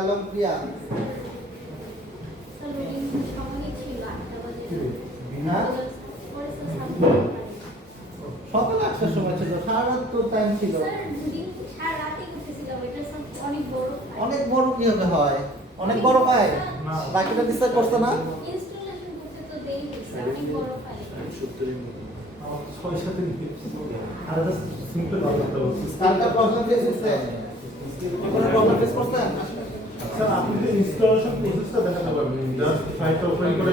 আলম প্রিয়া হ্যাঁ সকাল 8টার সময় ছিল, সারা রাত তো টাইম ছিল। অনেক বড় কিভাবে হয়? অনেক বড় পায় বাকিটা ডিসাইড করছে না। কালকা প্রবলেম ফেস হচ্ছে, কোনো প্রবলেম ফেস করছেন? স্যার আপনি যে ইনস্টলেশন প্রসেসটা দেখাতে পারবেন, জাস্ট ফাইলটা ওপেন করে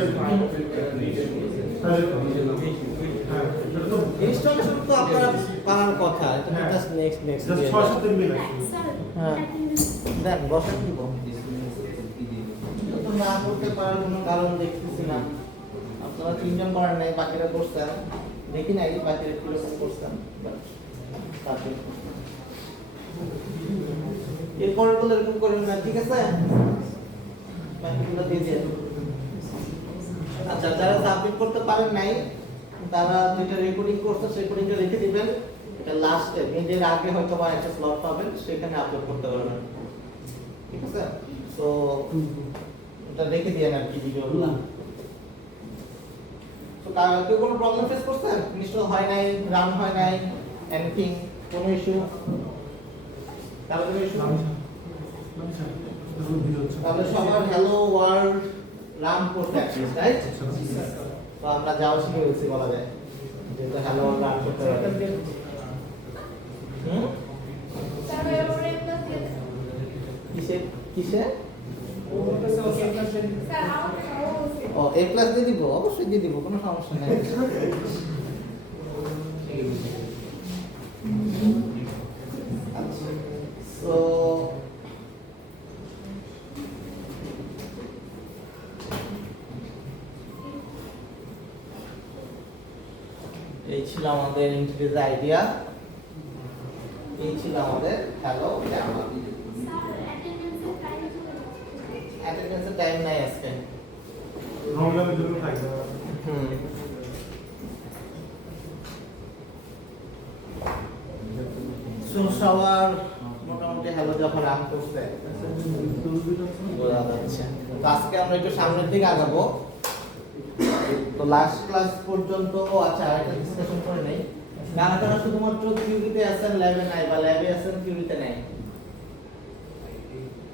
ইনস্টলেশন তো আপনারা পারার কথা, এটা জাস্ট নেক্সট জাস্ট 6-7 দিন লাগবে। হ্যাঁ দেন বসেন দিব তো না করতে পারার কোনো কারণ দেখতেছি না। আপনারা 3 জন করেন নাই, বাকিরা করছেন, দেখি নাই বাকিরা কিরকম করছেন। এরপরে বলে এরকম করবেন না, ঠিক আছে? বাকিগুলো দিয়ে দেন। আচ্ছা, যারা সাবমিট করতে পারেন নাই তারা যেটা রেকর্ডিং করছে রেকর্ডিংটা রেখে দিবেন। এটা লাস্টে মেজের আগে হয়তো বা একটা স্লট পাবেন, সেখানে আপলোড করতে পারবেন, ঠিক আছে? তো এটা রেখে দিয়েন আর কি ভিডিওগুলো। তো কেউ কোনো প্রবলেম ফেস করছেন? ইনস্টল হয় নাই, রান হয় নাই, এনিথিং, কোনো ইস্যু? তাহলে কোনো ইস্যু? তাহলে সবার হ্যালো ওয়ার্ল্ড রান করতে অ্যাক্সেস, রাইট? তো আমরা যাওয়া শিখে গেছি বলা যায়, যেটা হ্যালো ওয়ার্ল্ড রান করতে পারবে। কিসে কিসে ও এ প্লাস দিয়ে দিব, অবশ্যই দিয়ে দিব, কোনো সমস্যা নেই। আচ্ছা, তো এই ছিল আমাদের ইন্টারফেস আইডিয়া, এই ছিল আমাদের হ্যালো জাভা। অ্যাটেন্ডেন্সের টাইম নাই আজকে, রমজানের জন্য থাকবে। সবার মোটামুটি হ্যালো জাভা রান করছে বোঝা যাচ্ছে। তো আজকে আমরা একটু সামনের দিকে আগাবো। তো লাস্ট ক্লাস পর্যন্ত আচ্ছা আরেকটা ডিসকাশন করে নেই, কারা কারা শুধুমাত্র থিওরিতে আছেন, ল্যাবে নাই, বা ল্যাবে আছেন থিওরিতে নাই?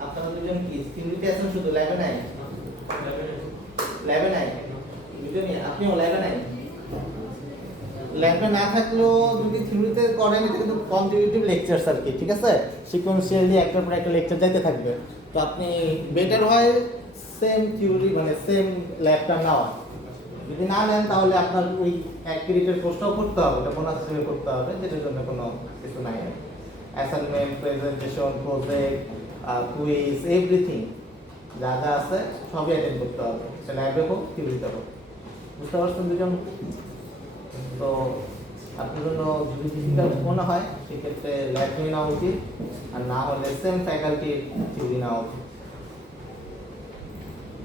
আপনারা দুজন কি থিওরিতে আছেন শুধু, ল্যাবে নাই? ল্যাবে নাই দুজনই, আপনিও ল্যাবে নাই? ল্যাবে না থাকলেও যদি থিওরিতে করেন এটা কিন্তু কন্টিনিউটিভ লেকচারস আর কি, ঠিক আছে? সিকোয়েন্সিয়ালি একটার পর একটা লেকচার যাইতে থাকবে। তো আপনি বেটার হয় সেম থিওরি মানে সেম ল্যাবটা নেওয়া। যদি না নেন তাহলে আপনার ওই এক ক্রেডিটের কোর্সটাও করতে হবে, এটা বোনাস হিসেবে করতে হবে, যেটার জন্য কোনো কিছু নাই। Assignment, presentation, project, quiz, everything যা যা আছে সবই অ্যাটেন্ড করতে হবে, সেটা ল্যাবে হোক থিওরিতে হোক। বুঝতে পারছেন দুজন? তো আপনার জন্য যদি ডিফিকাল্ট মনে হয় সেক্ষেত্রে ল্যাব নিয়ে নেওয়া উচিত, আর না হলে সেম ফ্যাকাল্টির থিওরি নেওয়া উচিত।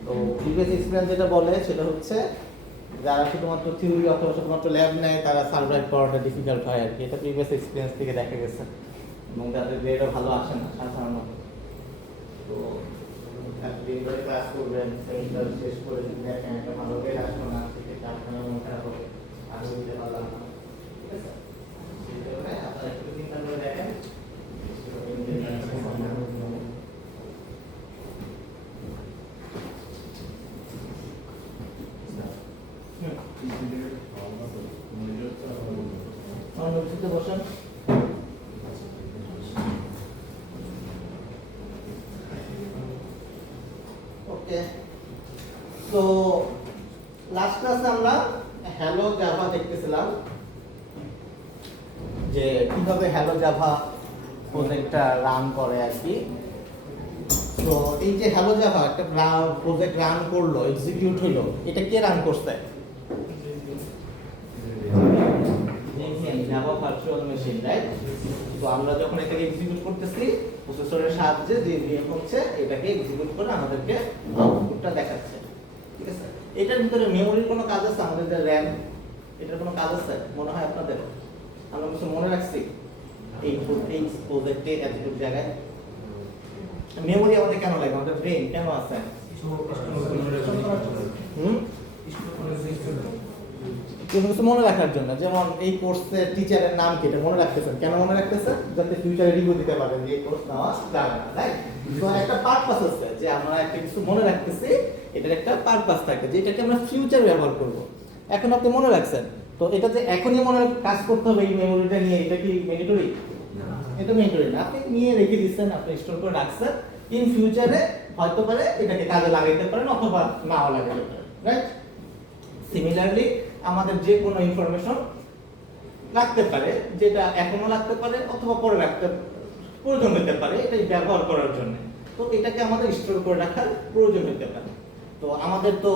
তো প্রিভিয়াস এক্সপিরিয়েন্স যেটা বলে সেটা হচ্ছে যারা শুধুমাত্র থিওরি অথবা শুধুমাত্র ল্যাব নেয় তারা সার্ভাইভ করাটা ডিফিকাল্ট হয় আর কি, এটা প্রিভিয়াস এক্সপিরিয়েন্স থেকে দেখা গেছে, এবং তাদের গ্রেডও ভালো আসে না সাধারণত। তো একদিন ধরে ক্লাস করবেন, সেমিস্টার শেষ করে যদি দেখেন একটা ভালো গ্রেড আসবে না, সেক্ষেত্রে আপনার মন খারাপ হবে, আমি দিতে পারলাম না, ঠিক আছে? সেই জন্য আপনারা একটু চিন্তা করে দেখেন। বসেন। ওকে, তো লাস্ট ক্লাসে আমরা হ্যালো জাভা দেখতেছিলাম যে কিভাবে হ্যালো জাভা প্রজেক্টটা রান করে আর কি। তো এই যে হ্যালো জাভা একটা প্রজেক্ট রান করলো, এক্সিকিউট হলো, এটা কে রান করছে? Java virtual machine, right? তো আমরা যখন এটাকে এক্সিকিউট করতেছি প্রসেসরের সাহায্যে যে ভিএম হচ্ছে এটাকে এক্সিকিউট করে আমাদেরকে আউটপুটটা দেখাচ্ছে, ঠিক আছে? এটার ভিতরে মেমোরির কোনো কাজ আছে? আমাদের যে র‍্যাম, এটার কোনো কাজ আছে মনে হয় আপনাদের? আমরা কিছু মনে রাখছি এই প্রজেক্টে এতটুকু জায়গায়? মেমোরি আমাদের কেন লাগে, আমাদের ব্রেন কেন আছে? কোনো কিছু মনে রাখার জন্য। যেমন এই কোর্সের টিচারের নাম কি, এটা মনে রাখতেছেন কেন মনে রাখতেছেন? যাতে ফিউচারে রিভিউ দিতে পারেন যে এই কোর্স নেওয়া যাবে না, রাইট? তো একটা পারপাস আছে যে আমরা একটা কিছু মনে রাখতেছি, এটার একটা পারপাস থাকে যে এটাকে আমরা ফিউচারে ব্যবহার করব। এখন আপনি মনে রাখছেন, তো এটা যে এখনই মনে কাজ করতে হবে এই মেমোরিটা নিয়ে, এটা কি ম্যান্ডেটরি? এটা ম্যান্ডেটরি না। আপনি নিয়ে রেখে দিচ্ছেন, আপনি স্টোর করে রাখছেন, ইন ফিউচারে হয়তো পারে এটাকে কাজে লাগাইতে পারেন অথবা নাও লাগাইতে পারেন, রাইট? সিমিলারলি আমাদের যে কোনো ইনফরমেশন রাখতে পারে, যেটা এখনো রাখতে পারে অথবা পরে রাখতে প্রয়োজন হতে পারে এটাই ব্যবহার করার জন্য। তো এটাকে আমাদের স্টোর করে রাখার প্রয়োজন হতে পারে। তো আমাদের তো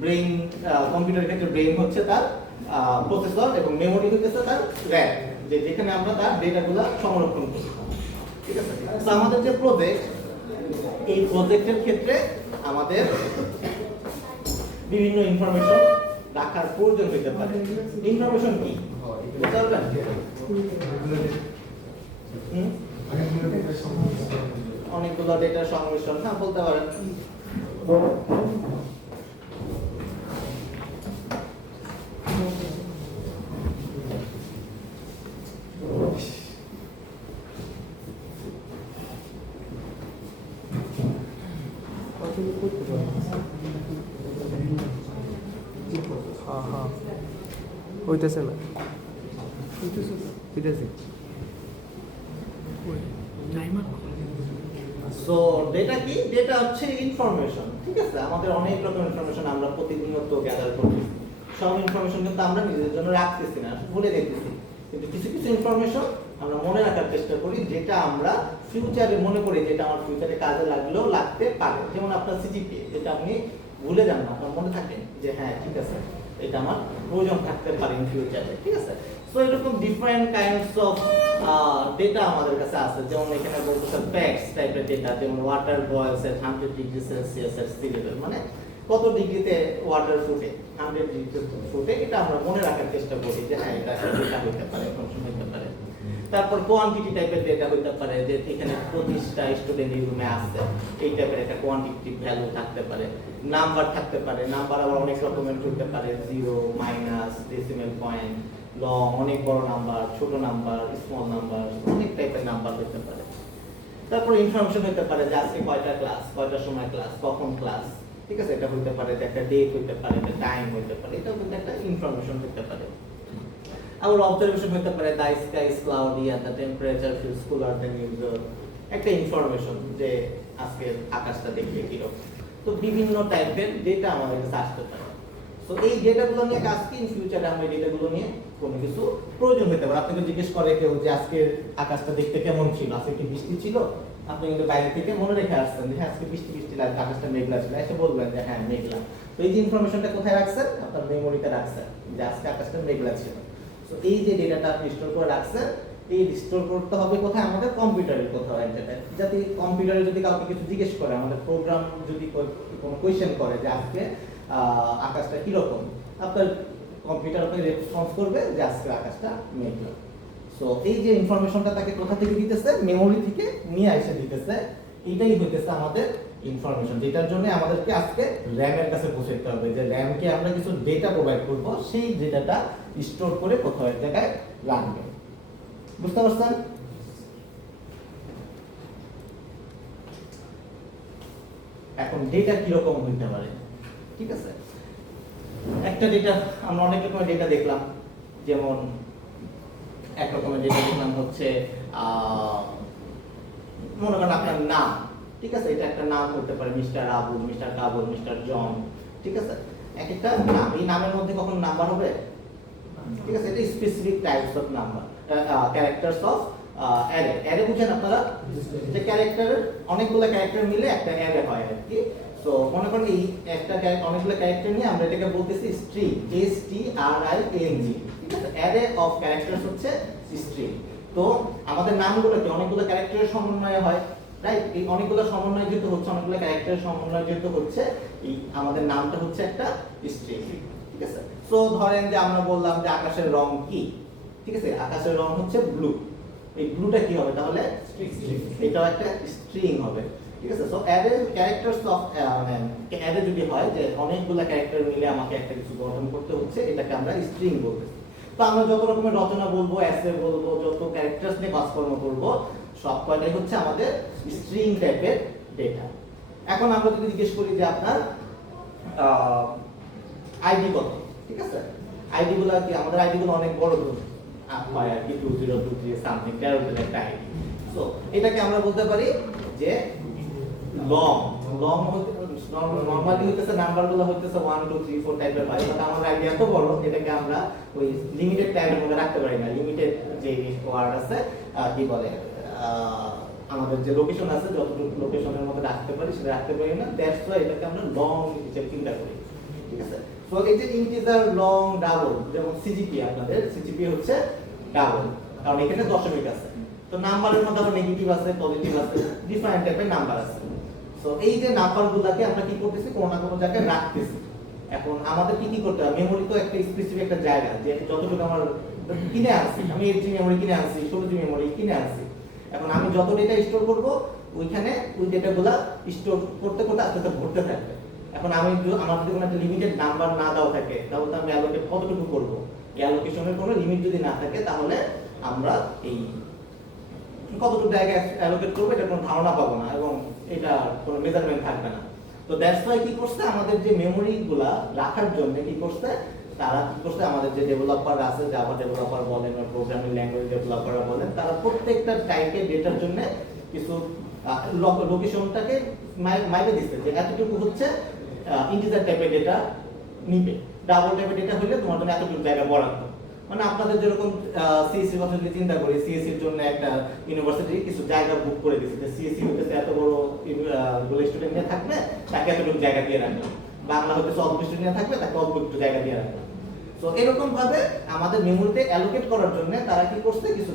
ব্রেইন, কম্পিউটারের ক্ষেত্রে ব্রেইন হচ্ছে তার প্রসেসর এবং মেমোরি হচ্ছে তার র্যাম, যে যেখানে আমরা তার ডেটাগুলো সংরক্ষণ করি, ঠিক আছে? তো আমাদের যে প্রজেক্ট, এই প্রজেক্টের ক্ষেত্রে আমাদের বিভিন্ন ইনফরমেশন রাখার প্রয়োজন হতে পারে। ইনফরমেশন কি বুঝতে পারবেন? অনেকগুলো ডেটার সংমিশ্রণ, হ্যাঁ বলতে পারেন। হইতেছে না, হইতেছে। সো ডেটা কি? ডেটা হচ্ছে ইনফরমেশন, ঠিক আছে? আমাদের অনেক রকম ইনফরমেশন আমরা প্রতিনিয়ত গ্যাদার করতেছি। সব ইনফরমেশন কিন্তু আমরা নিজেদের জন্য রাখতেছি না, ভুলে যেতেছি। কিন্তু কিছু কিছু ইনফরমেশন আমরা মনে রাখার চেষ্টা করি, যেটা আমরা ফিউচারে মনে করি যেটা আমার ফিউচারে কাজে লাগলেও লাগতে পারে। যেমন আপনার সিজিপিএ, যেটা আপনি ভুলে যান না, আপনার মনে থাকে যে হ্যাঁ ঠিক আছে এটা আমার প্রয়োজন থাকতে পারে ইন ফিউচারে, ঠিক আছে? সো এরকম ডিফারেন্ট কাইন্ডস অফ ডেটা আমাদের কাছে আছে। যেমন এখানে বলতেছে ফ্যাক্টস টাইপের ডেটা, যেমন ওয়াটার বয়েলস এট 100 ডিগ্রি সেলসিয়াস এর সি লেভেল, মানে কত ডিগ্রিতে ওয়াটার ফুটে, 100 ডিগ্রিতে ফুটে, এটা আমরা মনে রাখার চেষ্টা করি যে হ্যাঁ এটা ডেটা হতে পারে, ফাংশন হতে পারে। তারপর কোয়ান্টিটি টাইপের ডেটা হতে পারে, যে এখানে 25টা স্টুডেন্ট এই রুমে আসছে, এই টাইপের একটা কোয়ান্টিটি ভ্যালু থাকতে পারে। নাম্বার থাকতে পারে, নাম্বার আবার অনেক রকমের হতে পারে, 0, মাইনাস, ডেসিমেল পয়েন্ট, লং, অনেক বড় নাম্বার, ছোট নাম্বার, স্মল নাম্বার, অনেক টাইপের নাম্বার হতে পারে। তারপর ইনফরমেশন হতে পারে যে আজকে কয়টা ক্লাস, কয়টার সময় ক্লাস, কখন ক্লাস, ঠিক আছে? এটা হতে পারে যে একটা ডেট হতে পারে, একটা টাইম হতে পারে, এটাও কিন্তু একটা ইনফরমেশন হতে পারে। আবার অবজারভেশন হতে পারে, the sky is cloudy and the temperature feels cooler than usual, একটা ইনফরমেশন যে আজকে আকাশটা দেখবে কিরকম। তো বিভিন্ন টাইপের ডেটা আমাদের কাছে আসতে পারে। তো এই ডেটাগুলো নিয়ে কাজ কি, ইন ফিউচারে আমরা এই ডেটাগুলো নিয়ে কোনো কিছু প্রয়োজন হতে পারে। আপনাকে জিজ্ঞেস করে কেউ যে আজকে আকাশটা দেখতে কেমন ছিল, আজকে কি বৃষ্টি ছিল, আপনি কিন্তু বাইরে থেকে মনে রেখে আসছেন যে হ্যাঁ আজকে বৃষ্টি বৃষ্টি লাগছে, আকাশটা মেঘলা ছিল, এসে বলবেন যে হ্যাঁ মেঘলা। তো এই যে ইনফরমেশনটা কোথায় রাখছেন? আপনার মেমোরিতে রাখছেন যে আজকে আকাশটা মেঘলা ছিল। তো এই যে ডেটাটা আপনি স্টোর করে রাখছেন, এই স্টোর করতে হবে কোথায়? আমাদের কম্পিউটারে কোথাও এক জায়গায়। যাতে কম্পিউটারে যদি কাউকে কিছু জিজ্ঞেস করে, আমাদের প্রোগ্রাম যদি কোনো কোয়েশ্চেন করে যে আজকে আকাশটা কিরকম, আপনার কম্পিউটার আপনাকে রেসপন্স করবে যে আজকে আকাশটা মেঘলা। সো এই যে ইনফরমেশনটা তাকে কোথা থেকে দিতেছে? মেমোরি থেকে নিয়ে এসে দিতেছে। এইটাই হইতেছে আমাদের ইনফরমেশন, যেটার জন্য আমাদেরকে আজকে র্যামের কাছে পৌঁছাতে হবে, যে র্যামকে আমরা কিছু ডেটা প্রোভাইড করব, সেই ডেটাটা স্টোর করে কোথাও এক জায়গায় রাখবে। বুঝতে পারছেন? এখন ডেটা কিরকম হইতে পারে, ঠিক আছে? একটা ডেটা, আমরা অনেক রকমের ডেটা দেখলাম। যেমন এক রকমের ডেটা দেখলাম হচ্ছে মনে করেন আপনার নাম, ঠিক আছে? এটা একটা নাম হতে পারে, mister Abul, mister Kabul, mister John, ঠিক আছে? এক একটা নাম, এই নামের মধ্যে কখন নাম্বার হবে? ঠিক আছে? এটা specific types of number, characters of array. Array বুঝেন আপনারা? যে ক্যারেক্টারের অনেকগুলো ক্যারেক্টার মিলে একটা অ্যারে হয় আর কি। সো মনে করেন এই একটা অনেকগুলো ক্যারেক্টার নিয়ে আমরা এটাকে বলতেছি স্ট্রিং, STRING, ঠিক আছে? অ্যারে অফ ক্যারেক্টারস হচ্ছে স্ট্রিং। তো আমাদের নামগুলো কি অনেকগুলো ক্যারেক্টারের সমন্বয়ে হয়, রাইট? এই অনেকগুলো সমন্বয় যেহেতু হচ্ছে, অনেকগুলো ক্যারেক্টারের সমন্বয় যেহেতু হচ্ছে, এই আমাদের নামটা হচ্ছে একটা স্ট্রিং, ঠিক আছে? সো ধরেন যে আমরা বললাম যে আকাশের রং কি, ঠিক আছে? আকাশের রং হচ্ছে ব্লু। এই ব্লুটা কি হবে তাহলে? এটাও একটা স্ট্রিং হবে। ঠিক আছে। সো অ্যারে ক্যারেক্টারস অফ মানে অ্যারে যদি হয় যে অনেকগুলো ক্যারেক্টার মিলে আমাকে একটা কিছু গঠন করতে হচ্ছে, এটাকে আমরা স্ট্রিং বলতেছি। তো আমরা যত রকমের রচনা বলবো, অ্যাসে বলবো, যত ক্যারেক্টারস নিয়ে কাজকর্ম করবো, সব কয়টাই হচ্ছে আমাদের স্ট্রিং টাইপের ডেটা। এখন আমরা যদি জিজ্ঞেস করি যে আপনার আইডি কত, ঠিক আছে, আইডি গুলো কি, আমাদের আইডি গুলো অনেক বড় হয় আর কি, 2023 সামথিং 13 একটা আইডি। সো এটাকে আমরা বলতে পারি যে লং লং নরমালি হইতেছে নাম্বারগুলো হইতেছে 1 2 3 4 টাইপের হয়, বাট আমার আইডি এত বড় এটাকে আমরা ওই লিমিটেড টাইপের মধ্যে রাখতে পারি না। লিমিটেড যে ওয়ার্ড আছে কি বলে আমাদের যে লোকেশন আছে, যতটুকু লোকেশনের মধ্যে রাখতে পারি সেটা রাখতে পারি না। দ্যাটস ওয়াই এটাকে আমরা লং হিসেবে চিন্তা করি, ঠিক আছে। সো এই যে ইন্টিজার, লং, ডাবল, যেমন সিজিপি, আপনাদের সিজিপি হচ্ছে ডাবল, কারণ এখানে দশমিক আছে। তো নাম্বারের মধ্যে আবার নেগেটিভ আছে, পজিটিভ আছে, ডিফারেন্ট টাইপের নাম্বার আছে। সো এই যে নাম্বারগুলোকে আমরা কি করতেছি, কোনো না কোনো জায়গায় রাখতেছি। এখন আমাদের কি করতে হবে, মেমোরি তো একটা স্পেসিফিক একটা জায়গা, যে যতটুকু আমার কিনে আনছি, আমি 8 জিবি মেমোরি কিনে আনছি, 16 জিবি মেমোরি কিনে আনছি, এখন আমি যত ডেটা স্টোর করব ওইখানে ওই ডেটাগুলো স্টোর করতে করতে আস্তে আস্তে ভরতে থাকবে। এখন আমি আমার যদি কোনো একটা লিমিটেড নাম্বার না দেওয়া থাকে, তাহলে তো আমি অ্যালোকেট কতটুকু করব, অ্যালোকেশনের কোনো লিমিট যদি না থাকে, তাহলে আমরা এই কতটুকু জায়গা অ্যালোকেট করবো এটা কোনো ধারণা পাবো না, এবং এটা কোনো মেজারমেন্ট থাকবে না। তো দ্যাটস ওয়াই কি করছে, আমাদের যে মেমোরিগুলা রাখার জন্য কি করছে, তারা কি করছে, আমাদের যে ডেভেলপার আছে, জাভা ডেভেলপার বলেন বা প্রোগ্রামিং ল্যাঙ্গুয়েজ ডেভেলপাররা বলেন, তারা প্রত্যেকটা টাইপের ডেটার জন্য কিছু লোকেশনটাকে মাইপে দিচ্ছে, যে এতটুকু হচ্ছে ইন্টিজার টাইপের ডেটা নিবে, ডাবল টাইপের ডেটা হলে তোমার জন্য এতটুকু জায়গা বরাদ্দ। মানে আপনাদের যেরকম সিএসসি কথা যদি চিন্তা করি, সিএসসি এর জন্য একটা ইউনিভার্সিটি কিছু জায়গা বুক করে দিচ্ছে, যে সিএসসি হইতেছে এত বড় স্টুডেন্ট নিয়ে থাকবে, তাকে এতটুকু জায়গা দিয়ে রাখবে, বাংলা হইতেছে অল্প স্টুডেন্ট নিয়ে থাকবে, তাকে অল্প একটু জায়গা দিয়ে রাখবে। তো এরকম ভাবে আমাদের মেমোরিতে অ্যালোকেট করার জন্য তারা কি করছে, কিছু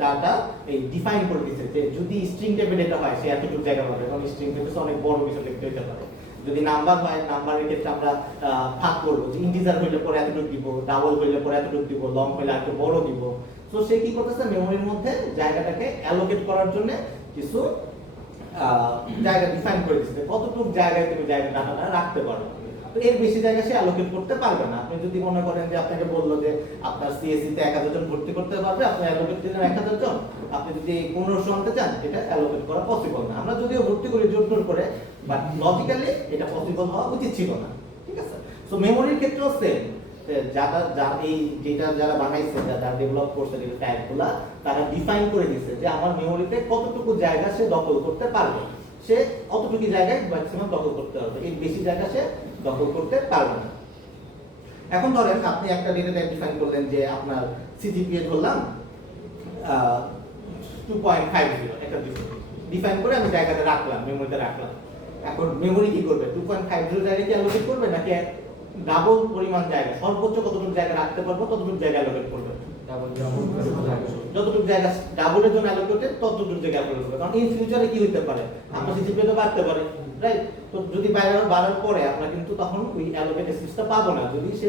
ডাটা এই ডিফাইন করে দিচ্ছে, যে যদি স্ট্রিং টাইপের ডেটা হয় সে এতটুকু জায়গা পাবে, কারণ স্ট্রিং হইতেছে অনেক বড় বিষয় লিখতে হতে পারে। যদি নাম্বার হয়, নাম্বারের ক্ষেত্রে আমরা ভাগ করবো, যে ইন্টিজার হইলে পরে এতটুকু দিব, ডাবল হইলে পরে এতটুকু দিব, লং হইলে একটু বড় দিব। তো সে কি করতেছে, মেমোরির মধ্যে জায়গাটাকে অ্যালোকেট করার জন্য কিছু জায়গা ডিফাইন করে দিচ্ছে, কতটুকু জায়গায় তুমি ডাটাটা রাখতে পারো। তো এর বেশি জায়গা সে অ্যালোকেট করতে পারবে না। আপনি যদি মনে করেন যে আপনাকে বললো যে আপনার সিএসসি তে 1000 জন ভর্তি করতে পারবে, আপনি অ্যালোকেট দিলেন 1000 জন, আপনি যদি 1500 আনতে চান, এটা অ্যালোকেট করা পসিবল না। আমরা যদিও ভর্তি করি জোর জোর করে, বাট লজিক্যালি এটা পসিবল হওয়া উচিত ছিল না, ঠিক আছে। সো মেমোরির ক্ষেত্রেও সেম, যারা বানাইছে, যারা ডেভেলপ করছে এই টাইপগুলা, তারা ডিফাইন করে দিচ্ছে যে আমার মেমোরিতে কতটুকু জায়গা সে দখল করতে পারবে, সে অতটুকু জায়গায় ম্যাক্সিমাম দখল করতে পারবে, এর বেশি জায়গা সে দখল করতে পারবে না। এখন ধরেন আপনি একটা ডেটা টাইপ ডিফাইন করলেন, যে আপনার সিজিপিএ ধরলাম 2.50, একটা ডিফাইন করে আমি জায়গাতে রাখলাম, মেমোরিতে রাখলাম। এখন মেমোরি কি করবে, 2.50 জায়গায় কি অ্যালোকেট করবে, নাকি ডাবল পরিমাণ জায়গা, সর্বোচ্চ কতটুকু জায়গা রাখতে পারবো ততটুকু জায়গা অ্যালোকেট করবে, যতটুকু জায়গা ডাবলের জন্য অ্যালোকেটেড ততটুকু জায়গা অ্যালোকেট করবে। কারণ ইন ফিউচারে কি হতে পারে, আপনার সিজিপিএ তো বাড়তে পারে, রাইট? তো যদি বাড়ার পরে আমরা কিন্তু তখন ওই অ্যালোকেট স্পেসটা পাবো না, যদি সে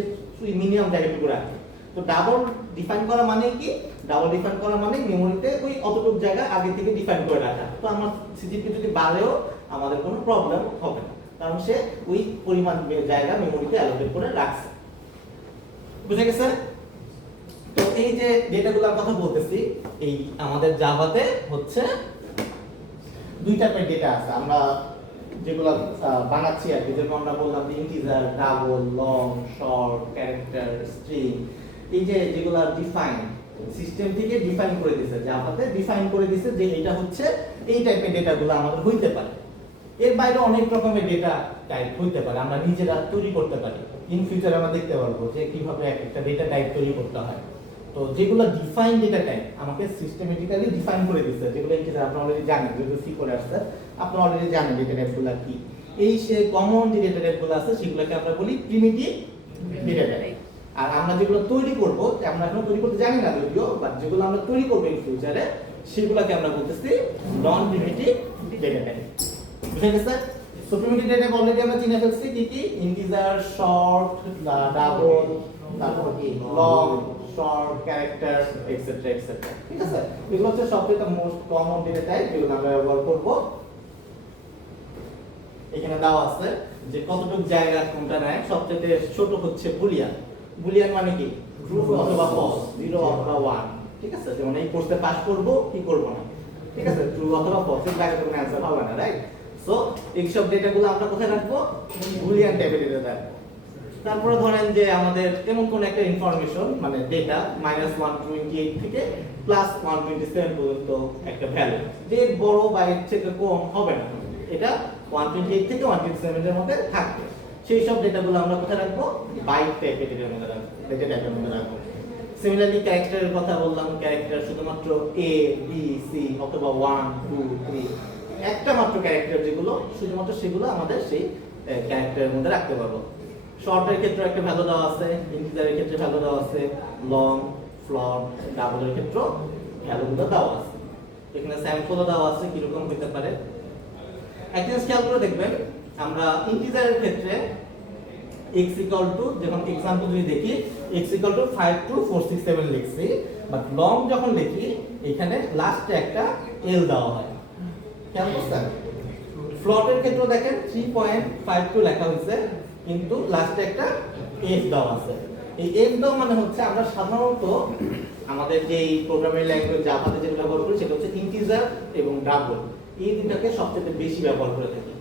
মিনিমাম জায়গাটুকু রাখে। তো ডাবল ডিফাইন করা মানে কি, ডাবল ডিফাইন করা মানে মেমোরিতে ওই অতটুকু জায়গা আগে থেকে ডিফাইন করে রাখা। তো আমার সিজিপি যদি বাড়েও আমাদের কোনো প্রবলেম হবে না, কারণ সে ওই পরিমাণ জায়গা মেমোরিতে অ্যালোকেট করে রাখছে। বুঝে গেছে? তো এই যে ডেটাগুলোর কথা বলতেছি, এই আমাদের জাভাতে হচ্ছে দুই টাইপের ডেটা আছে, আমরা যেগুলো বানাচ্ছি আর কি, যেমন আমরা বললাম যে integer, double, long, short, character, string, এই যে যেগুলো ডিফাইন সিস্টেম থেকে ডিফাইন করে দিয়েছে, জাভাতে ডিফাইন করে দিয়েছে যে এটা হচ্ছে এই টাইপের ডেটাগুলো আমাদের হইতে পারে। এর বাইরে অনেক রকমের ডেটা টাইপ হইতে পারে, আমরা নিজেরা তৈরি করতে পারি। ইন ফিউচারে আমরা দেখতে পারবো যে কিভাবে একটা ডেটা টাইপ তৈরি করতে হয়। তো যেগুলো ডিফাইন ডেটা টাইপ আমাকে সিস্টেমেটিক্যালি ডিফাইন করে দিচ্ছে, যেগুলো ইন্টিজার আপনি অলরেডি জানেন, যেগুলো সি করে আসছে আপনি অলরেডি জানেন ডেটা টাইপগুলো কি। এই সে কমন যে ডেটা টাইপগুলো আছে সেগুলোকে আমরা বলি প্রিমিটিভ ডেটা টাইপ। আর আমরা যেগুলো তৈরি করব, আমরা এখন তৈরি করতে জানি না যদিও, বাট যেগুলো আমরা তৈরি করবো ইন ফিউচারে সেগুলোকে আমরা বলতেছি নন প্রিমিটিভ ডেটা টাইপ। বুঝে গেছে? So primitive data type already আমরা চিনে ফেলছি কি কি, ইন্টিজার, শর্ট, ডাবল, তারপর কি long, short, character, etcetera etcetera. ঠিক আছে? এগুলো হচ্ছে সবচেয়ে মোস্ট কমন ডেটা টাইপ যেগুলো আমরা ব্যবহার করব এখানে দেওয়া আছে যে কতটুকু জায়গা কোনটা নেয়, সবচেয়ে ছোট হচ্ছে বুলিয়ান। বুলিয়ান মানে কি ট্রু অথবা ফলস, 0 অথবা 1, ঠিক আছে? যেমন এই কোর্সে পাস করব কি করব না, ঠিক আছে? ট্রু অথবা ফলস এর জায়গায় কোনো অ্যানসার হবে না, রাইট? সো এই সব ডেটাগুলো আমরা কোথায় রাখবো? বুলিয়ান টাইপের ডেটা রাখবো। তারপরে ধরেন যে আমাদের এমন কোন একটা ইনফরমেশন মানে ডেটা -128 থেকে +127 পর্যন্ত একটা ভ্যালু, যে বড় বা এর থেকে কম হবে না, এটা 128 থেকে 127 এর মধ্যে থাকবে। সেই সব ডেটাগুলো আমরা কোথায় রাখবো? বাইট টাইপের ডেটার মধ্যে রাখবো, ডেটা টাইপের মধ্যে রাখবো। সিমিলারলি ক্যারেক্টারের কথা বললাম, ক্যারেক্টার শুধুমাত্র A B C অথবা 1 2 3 একটা মাত্র ক্যারেক্টার যেগুলো শুধুমাত্র সেগুলো আমাদের সেই ক্যারেক্টারের মধ্যে রাখতে পারবো। শর্টের ক্ষেত্রে একটা ভ্যালু দেওয়া আছে, ইন্টিজারের ক্ষেত্রে ভ্যালু দেওয়া আছে, লং, ফ্লোট, ডাবলের ক্ষেত্রে ভ্যালুগুলো দেওয়া আছে। এখানে স্যাম্পলও দেওয়া আছে কিরকম হতে পারে। একটা জিনিস খেয়াল করে দেখবেন, আমরা ইন্টিজারের ক্ষেত্রে x equal to, যখন एग्जांपल যদি দেখি x equal to 5 to 467 লিখছি, বাট লং যখন লিখি এখানে লাস্টে একটা l দেওয়া হয়। খেয়াল করছেন? ফ্লোটের ক্ষেত্রে দেখেন 3.52 লেখা হয়েছে কিন্তু লাস্টে একটা f দেওয়া আছে। এই f দেওয়া মানে হচ্ছে আমরা সাধারণত আমাদের যে প্রোগ্রামিং ল্যাঙ্গুয়েজ জাভাতে যেটা ব্যবহার করি সেটা হচ্ছে ইন্টিজার এবং ডাবল, এই দুটাকে সবচেয়ে বেশি ব্যবহার করে থাকি,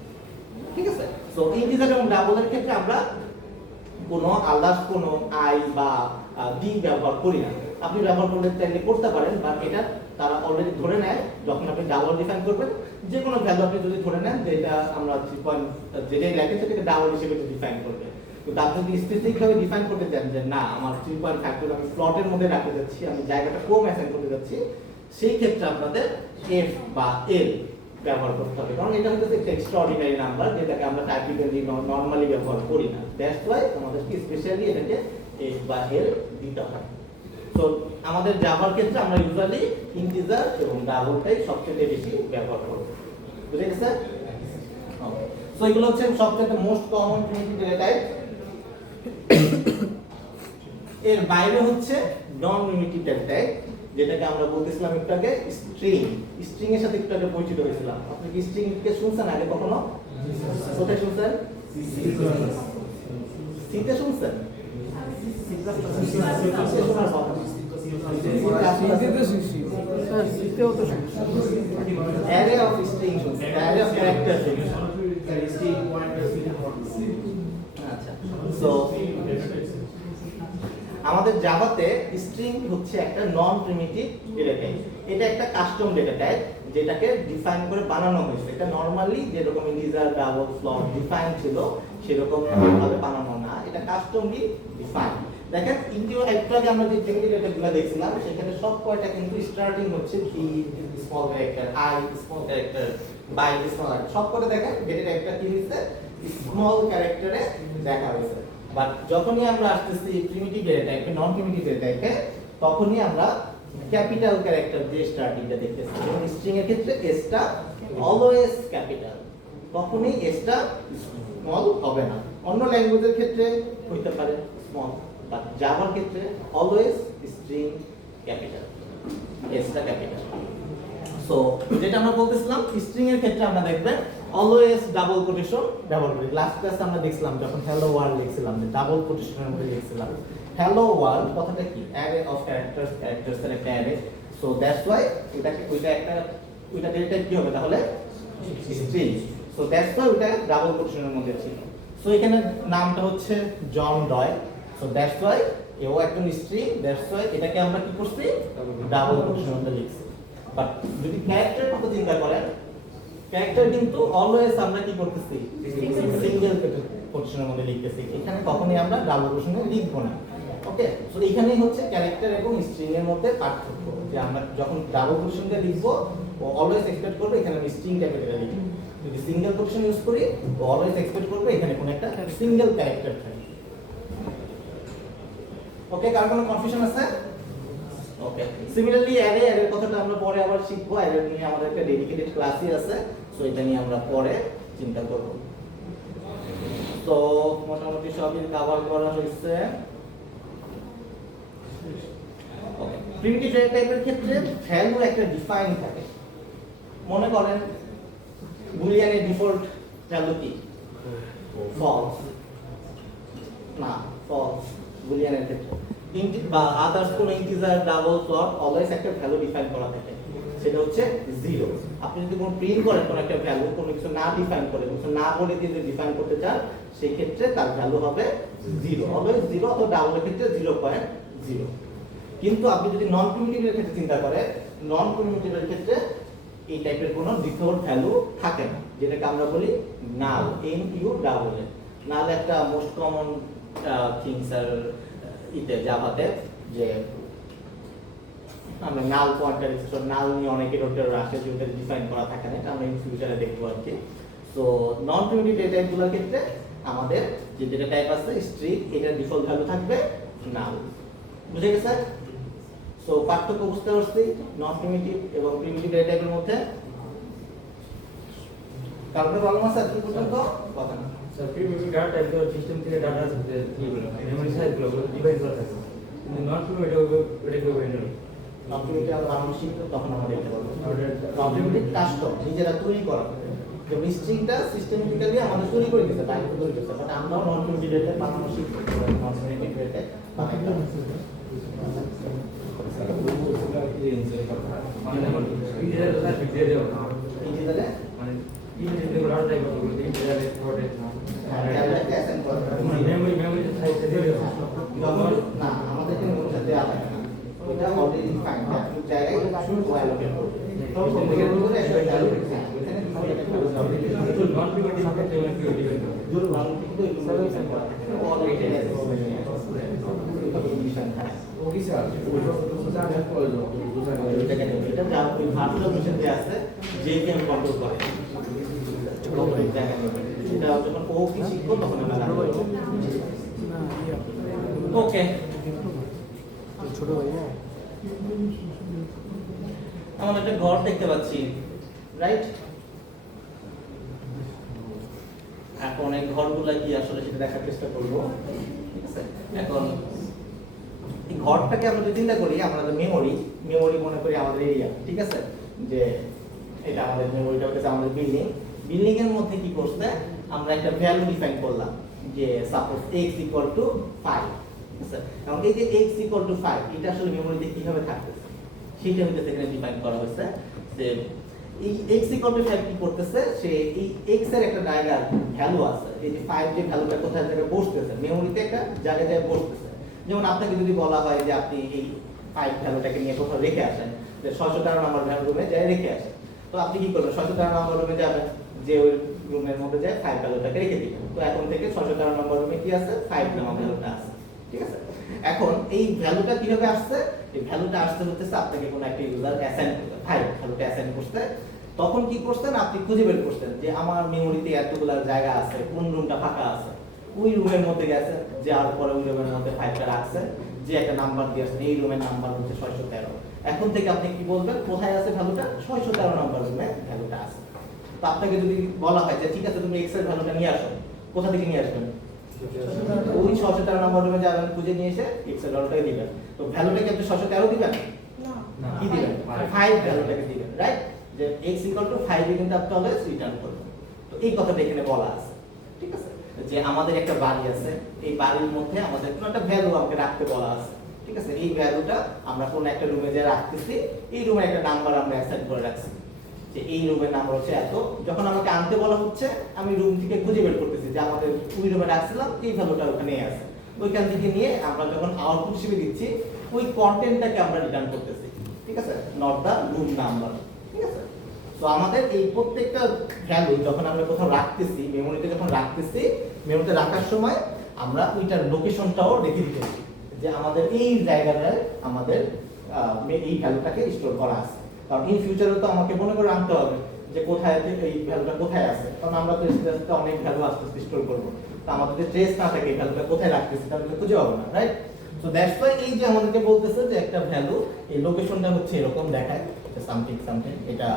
ঠিক আছে? সো ইন্টিজার এবং ডাবলের ক্ষেত্রে আমরা কোনো আলাদা কোনো i বা d ব্যবহার করি না। আপনি ব্যবহার করলে চাইলে করতে পারেন, বাট এটা তারা অলরেডি ধরে নেয় যখন আপনি ডাবল ডিফাইন করবেন, যে কোনো ভ্যালু আপনি যদি ধরে নেন যে এটা আমরা 3 যেটাই লেখেন সেটাকে ডাবল হিসেবে ডিফাইন করবে। কিন্তু আপনি যদি স্পেসিফিকভাবে ডিফাইন করতে চান যে না আমার 3.52 আমি প্লটের মধ্যে রাখতে যাচ্ছি, আমি জায়গাটা কম অ্যাসাইন করতে যাচ্ছি, সেই ক্ষেত্রে আপনাদের f বা l ব্যবহার করতে হবে, কারণ এটা হচ্ছে একটা এক্সট্রাঅর্ডিনারি নাম্বার যেটাকে আমরা টাইপিক্যালি নরমালি ব্যবহার করি না। দ্যাটস ওয়াই আমাদের স্পেশালি এটাকে f বা l দিতে হয়। তো আমাদের জাভার ক্ষেত্রে আমরা ইউজুয়ালি ইন্টিজার এবং ডাবলটাই সবচেয়ে বেশি ব্যবহার করব, বুঝে গেছে? সো এগুলো হচ্ছে সবচেয়ে most common primitive data type. এর বাইরে হচ্ছে নন প্রিমিটিভ ডেটা টাইপ, যেটাকে আমরা বলতেছিলাম একটু আগে স্ট্রিং। স্ট্রিং এর সাথে একটু আগে পরিচিত হয়েছিলাম। আপনি কি স্ট্রিং কে শুনছেন আগে কখনো? কোথায় শুনছেন? সি তে শুনছেন? Array of string শুনছেন, array of characters শুনছেন। আচ্ছা, সো আমাদের জাভাতে স্ট্রিং হচ্ছে একটা নন প্রিমিটিভ ডেটা টাইপ। এটা একটা কাস্টম ডেটা টাইপ যেটাকে ডিফাইন করে বানানো হয়েছে। এটা নরমালি যেরকম ইন্টিজার, ডাবল, ফ্লোট ডিফাইন ছিল সেরকম ভাবে বানানো না, এটা কাস্টমলি ডিফাইন। দেখেন ইন্টিজার একটু আগে আমরা যে প্রিমিটিভ ডেটাগুলো দেখছিলাম সেখানে সব কয়টা কিন্তু স্টার্টিং হচ্ছে v small character, i small character, byte small, সব কয়টা দেখেন ডেটা টাইপটা কি হইছে স্মল ক্যারেক্টারে দেখা হয়েছে। বাট যখনই আমরা আসতেছি প্রিমিটিভ ডেটা টাইপে, নন প্রিমিটিভ ডেটা টাইপে, তখনই আমরা ক্যাপিটাল ক্যারেক্টার দিয়ে স্টার্টিংটা দেখতেছি। এবং স্ট্রিং এর ক্ষেত্রে s টা অলওয়েজ ক্যাপিটাল, কখনোই s টা স্মল হবে না। অন্য ল্যাঙ্গুয়েজের ক্ষেত্রে হইতে পারে স্মল, বাট জাভার ক্ষেত্রে অলওয়েজ স্ট্রিং ক্যাপিটাল, s টা ক্যাপিটাল। সো যেটা আমরা বলতেছিলাম স্ট্রিং এর ক্ষেত্রে আমরা দেখবেন অলওয়েজ ডাবল কোটেশন ব্যবহার করি। লাস্ট ক্লাসে আমরা দেখছিলাম যখন হ্যালো ওয়ার্ল্ড লিখছিলাম যে ডাবল কোটেশনের মধ্যে লিখছিলাম হ্যালো ওয়ার্ল্ড, কথাটা কি অ্যারে অফ ক্যারেক্টারস, ক্যারেক্টারস এর একটা অ্যারে। সো দ্যাটস ওয়াই এটাকে ওইটা ডেটা কি হবে তাহলে স্ট্রিং। সো দ্যাটস ওয়াই ওটা ডাবল কোটেশনের মধ্যে ছিল। সো এখানে নামটা হচ্ছে জন ডয়, সো দ্যাটস ওয়াই এও একদম স্ট্রিং, দ্যাটস ওয়াই এটাকে আমরা কি করছি ডাবল কোটেশনের মধ্যে লিখছি। বাট যদি ক্যারেক্টারের কথা চিন্তা করেন, ক্যারেক্টার কিন্তু অলওয়েজ আমরা কি করতেছি সিঙ্গেল কোটেশনের মধ্যে লিখতেছি, এখানে কখনোই আমরা ডাবল কোটেশনে লিখব না। ওকে, সো এখানেই হচ্ছে ক্যারেক্টার এবং স্ট্রিং এর মধ্যে পার্থক্য, যে আমরা যখন ডাবল কোটেশনে লিখবো ও অলওয়েজ এক্সপেক্ট করবে এখানে আমি স্ট্রিং ক্যাপিটালে লিখব, যদি সিঙ্গেল কোটেশন ইউজ করি ও অলওয়েজ এক্সপেক্ট করবে এখানে কোনো একটা সিঙ্গেল ক্যারেক্টার থাকে। ওকে, কার কোনো কনফিউশন আছে? ওকে, সিমিলারলি অ্যারের কথাটা আমরা পরে আবার শিখবো। অ্যারে নিয়ে আমাদের একটা ডেডিকেটেড ক্লাসই আছে, সো এটা নিয়ে আমরা পরে চিন্তা করব। তো মোটামুটি সবই কভার করা হয়েছে। ওকে, প্রিমিটিভ ডেটা টাইপের ক্ষেত্রে ভ্যালু একটা ডিফাইন থাকে। মনে করেন বুলিয়ানের ডিফল্ট ভ্যালু কি ফলস না ফলস বুলিয়ানের ক্ষেত্রে বা আদার্স কোন ইন্টিজার ডাবল ফ্লোট অলওয়েজ একটা ভ্যালু ডিফাইন করা থাকে সেটা হচ্ছে 0 আপনি যদি কোনো প্রিন্ট করেন কোন একটা ভ্যালু কোনো কিছু না ডিফাইন করে কিছু না বলে দিয়ে যদি ডিফাইন করতে চান সেই ক্ষেত্রে তার ভ্যালু হবে 0 অলওয়েজ 0 অথবা ডাবলের ক্ষেত্রে 0.0 কিন্তু আপনি যদি নন প্রিমিটিভের ক্ষেত্রে চিন্তা করেন নন প্রিমিটিভের ক্ষেত্রে এই টাইপের কোনো ডিফল্ট ভ্যালু থাকে না যেটাকে আমরা বলি নাল NU ডাবল নাল একটা মোস্ট কমন থিংস আর জাভাতে যে আমরা নাল পয়েন্টার এক্সেসর নাল নিয়ে অনেকে রোটের আসে যেটা ডিফাইন করা থাকে না এটা আমরা ইন ফিউচারে দেখবো আর কি সো নন প্রিমিটিভ ডেটা টাইপগুলোর ক্ষেত্রে আমাদের যে ডেটা টাইপ আছে স্ট্রিং এটার ডিফল্ট ভ্যালু থাকবে নাল বুঝে গেছে সো পার্থক্য বুঝতে পারছি নন প্রিমিটিভ এবং প্রিমিটিভ ডেটা টাইপের মধ্যে কারণে প্রবলেম আছে কি পর্যন্ত কথা না স্যার প্রিমিটিভ ডাটা টাইপগুলো সিস্টেম থেকে ডাটা আসছে এইগুলো মেমরি সাইজগুলো ডিভাইস করা থাকে কিন্তু নন প্রিমিটিভ এটা কেউ হ্যান্ডেল নন প্রিমিটিভ আমরা বানানো শিখব তখন আমরা দেখতে পারবো নন প্রিমিটিভ কাস্টম নিজেরা তৈরি করা যে স্ট্রিংটা সিস্টেমেটিক্যালি আমাদের তৈরি করে দিতে টাইপ তৈরি করতে বাট আমরাও নন প্রিমিটিভ ডেটা বানানো শিখব নন প্রিমিটিভ ডেটা বানাইতে মানে ইন্টিজার স্যার ফিক্সড দেও ইন্টিজারে মানে ইন্টিজার যেগুলো ডাটা টাইপ গুলো ইন্টিজার ফরম্যাট ক্যালকুলেটর অ্যাসাইন করা মেমরি সাইজ দেও না আমাদের এখানে কোনো সাথে দেওয়া থাকে না এটা অলরেডি ডিফাইন আপনি জায়গায় শুরু করে অ্যালোকেট করবেন তখন থেকে পুরো একটা ভ্যালু এখানে নন প্রিমিটিভ সাথে যেমন কি ডিভাইস জোর ভালো কিন্তু এগুলো ডিফাইন করা থাকে না অলরেডি ডিফাইন থাকে এটা যা ওই ভার্চুয়াল মেশিন যে আছে JVM কন্ট্রোল করে এটা যখন ও কি শিখবো তখন আমরা জানবো ওকে ছোট ভাই না আমরা একটা ঘর দেখতে পাচ্ছি রাইট এখন এই ঘরগুলা কি আসলে সেটা দেখার চেষ্টা করবো ঠিক আছে এখন এই ঘরটাকে আমরা যদি চিন্তা করি আমরা মেমোরি মনে করি আমাদের এরিয়া ঠিক আছে যে এটা আমাদের মেমোরিটা হচ্ছে আমাদের বিল্ডিং এর মধ্যে কি করছে আমরা একটা ভ্যালু ডিফাইন করলাম যে সাপোজ x = 5 ঠিক আছে এবং এই যে x = 5 এটা আসলে মেমোরিতে কিভাবে থাকতেছে সেটা হইতে এখানে ডিফাইন করা হয়েছে যে এই x = 5 কি করতেছে সে এই x এর একটা জায়গার ভ্যালু আছে এই যে 5 যে ভ্যালুটা কোথায় জায়গায় বসতেছে মেমোরিতে একটা জায়গায় বসতেছে যেমন আপনাকে যদি বলা হয় যে আপনি এই 5 ভ্যালুটাকে নিয়ে কোথাও রেখে আসেন যে 613 নম্বর রুমে যায় রেখে আসেন তো আপনি কি করবেন 613 নম্বর রুমে যাবেন যে ওই রুমের মধ্যে যায় 5 ভ্যালুটাকে রেখে দিবেন তো এখন থেকে 613 নম্বর রুমে কি আছে 5 নামক ভ্যালুটা আছে ঠিক আছে এখন এই ভ্যালুটা কিভাবে আসছে এই ভ্যালুটা আসতে হচ্ছে আপনাকে কোন একটা ইউজার অ্যাসাইন করতে 5 ভ্যালুটা অ্যাসাইন করতে তখন কি করছেন আপনি খুঁজে বের করছেন যে আমার মেমোরিতে এতগুলা জায়গা আছে কোন রুমটা ফাঁকা আছে ওই রুমের মধ্যে গেছে যাওয়ার পরে ওই রুমের মধ্যে 5টা রাখছে যে একটা নাম্বার দিয়েছেন এই রুমের নাম্বার হচ্ছে 613 এখন থেকে আপনি কি বলবেন কোথায় আছে ভ্যালুটা 613 নম্বর রুমে ভ্যালুটা আছে তো আপনাকে যদি বলা হয় যে ঠিক আছে তুমি x এর ভ্যালুটা নিয়ে আসো কোথা থেকে নিয়ে আসবেন ওই 613 নম্বর রুমে যাবেন খুঁজে নিয়ে এসে x এর ভ্যালুটাকে দিবেন তো ভ্যালুটা কি আপনি 613 দিবেন না কি দিবেন 5 ভ্যালুটাকে দিবেন রাইট যে x = 5 এ কিন্তু আপনি অলওয়েজ রিটার্ন করবেন তো এই কথাটা এখানে বলা আছে ঠিক আছে যে আমাদের একটা বাড়ি আছে এই বাড়ির মধ্যে আমাদের কোনো একটা ভ্যালু আমাকে রাখতে বলা আছে ঠিক আছে এই ভ্যালুটা আমরা কোন একটা রুমে যে রাখতেছি এই রুমে একটা নাম্বার আমরা অ্যাসাইন করে রাখছি যে এই রুমের নাম্বার হচ্ছে এত যখন আমাকে আনতে বলা হচ্ছে আমি রুম থেকে খুঁজে বের করতেছি যে আমাদের ওই রুমে রাখছিলাম এই ভ্যালুটা ওখানে আছে ওইখান থেকে নিয়ে আমরা যখন আউটপুট হিসেবে দিচ্ছি ওই কন্টেন্টটাকে আমরা রিটার্ন করতেছি ঠিক আছে নট দা রুম নাম্বার ঠিক আছে তো আমাদের এই প্রত্যেকটা ভ্যালু যখন আমরা কোথাও রাখতেছি মেমোরিতে যখন রাখতেছি মেমোরিতে রাখার সময় আমরা ওইটার লোকেশনটাও রেখে দিতেছি যে আমাদের এই জায়গাটায় আমাদের এই ভ্যালুটাকে স্টোর করা আছে কারণ ইন ফিউচারে তো আমাকে মনে করে আনতে হবে যে কোথায় এই ভ্যালুটা কোথায় আছে কারণ আমরা তো স্টেজে অনেক ভ্যালু আস্তে আস্তে স্টোর করব তো আমাদের যে ট্রেস না থাকে এই ভ্যালুটা কোথায় রাখতেছি তাহলে তো খুঁজে পাবো না রাইট সো দ্যাটস ওয়াই এই যে আমাদেরকে বলতেছে যে একটা ভ্যালু এই লোকেশনটা হচ্ছে এরকম দেখায় সামথিং এটা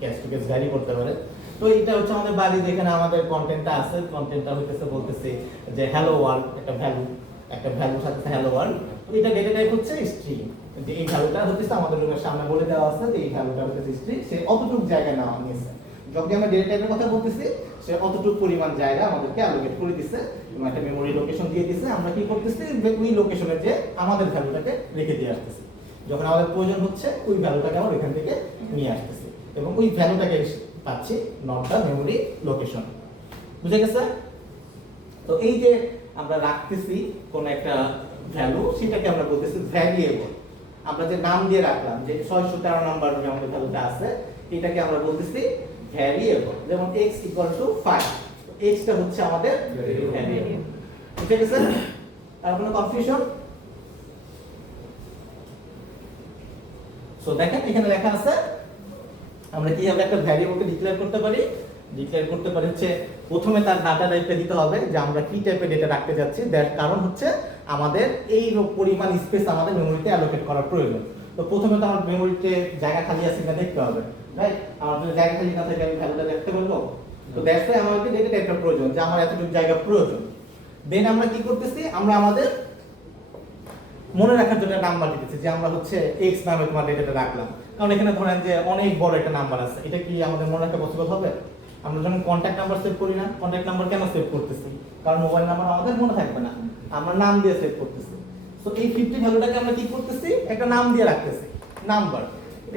কেস টু কেস ভ্যারি করতে পারে তো এটা হচ্ছে আমাদের বাড়ি যেখানে আমাদের কন্টেন্টটা আছে কন্টেন্টটা হইতেছে বলতেছে যে হ্যালো ওয়ার্ল্ড একটা ভ্যালুর সাথে হ্যালো ওয়ার্ল্ড তো এটা ডেটা টাইপ হচ্ছে স্ট্রিং যে এই ভ্যালুটা হচ্ছে আমাদের রুমের সামনে বলে দেওয়া আছে যে এই ভ্যালুটা হচ্ছে স্ট্রিং সে অতটুকু জায়গা নেওয়া নিয়েছে যখন আমরা ডেটা টাইপের কথা বলতেছি সে অতটুকু পরিমাণ জায়গা আমাদেরকে অ্যালোকেট করে দিচ্ছে এবং একটা মেমোরি লোকেশন দিয়ে দিচ্ছে। আমরা কি করতেছি ওই লোকেশনে যে আমাদের ভ্যালুটাকে রেখে দিয়ে আসতেছি, যখন আমাদের প্রয়োজন হচ্ছে ওই ভ্যালুটাকে আমরা ওইখান থেকে নিয়ে আসতেছি এবং ওই ভ্যালুটাকে পাচ্ছি নট দ্য মেমোরি লোকেশন। বুঝে গেছে? তো এই যে আমরা রাখতেছি কোন একটা ভ্যালু, সেটাকে আমরা বলতেছি ভ্যারিয়েবল। আমরা যে নাম দিয়ে রাখলাম যে 613 নাম্বার যে আমাদের ভ্যালুটা আছে, এটাকে আমরা বলতেছি ভ্যারিয়েবল। যেমন x = 5, x টা হচ্ছে আমাদের ভ্যারিয়েবল। বুঝে গেছে? আর কোনো কনফিউশন? সো দেখেন এখানে লেখা আছে আমরা কিভাবে একটা ভ্যারিয়েবলকে ডিক্লেয়ার করতে পারি। ডিক্লেয়ার করতে পারি হচ্ছে প্রথমে তার ডাটা টাইপটা দিতে হবে যে আমরা কি টাইপের ডেটা রাখতে যাচ্ছি। দ্যাট কারণ হচ্ছে আমাদের এই পরিমাণ স্পেস আমাদের মেমোরিতে অ্যালোকেট করার প্রয়োজন। তো প্রথমে তো আমার মেমোরিতে জায়গা খালি আছে কিনা দেখতে হবে, রাইট? আমার যদি জায়গা খালি না থাকে আমি ভ্যালুটা দেখতে পারবো? তো দ্যাটস ওয়াই আমাদের ডেটা টাইপটা প্রয়োজন যে আমার এতটুকু জায়গা প্রয়োজন। দেন আমরা কি করতেছি, আমরা আমাদের মনে রাখার জন্য নাম্বার দিতেছি যে আমরা হচ্ছে x নামে তোমার ডেটাটা রাখলাম। কারণ এখানে ধরেন যে অনেক বড় একটা নাম্বার আছে, এটা কি আমাদের মনে রাখা পসিবল হবে? আমরা যখন কন্ট্যাক্ট নাম্বার সেভ করি না, কন্ট্যাক্ট নাম্বার কেন সেভ করতেছি? কারণ মোবাইল নাম্বার আমাদের মনে থাকবে না, আমরা নাম দিয়ে সেভ করতেছি। সো এই 50 ভ্যালুটাকে আমরা কি করতেছি, একটা নাম দিয়ে রাখতেছি, নাম্বার।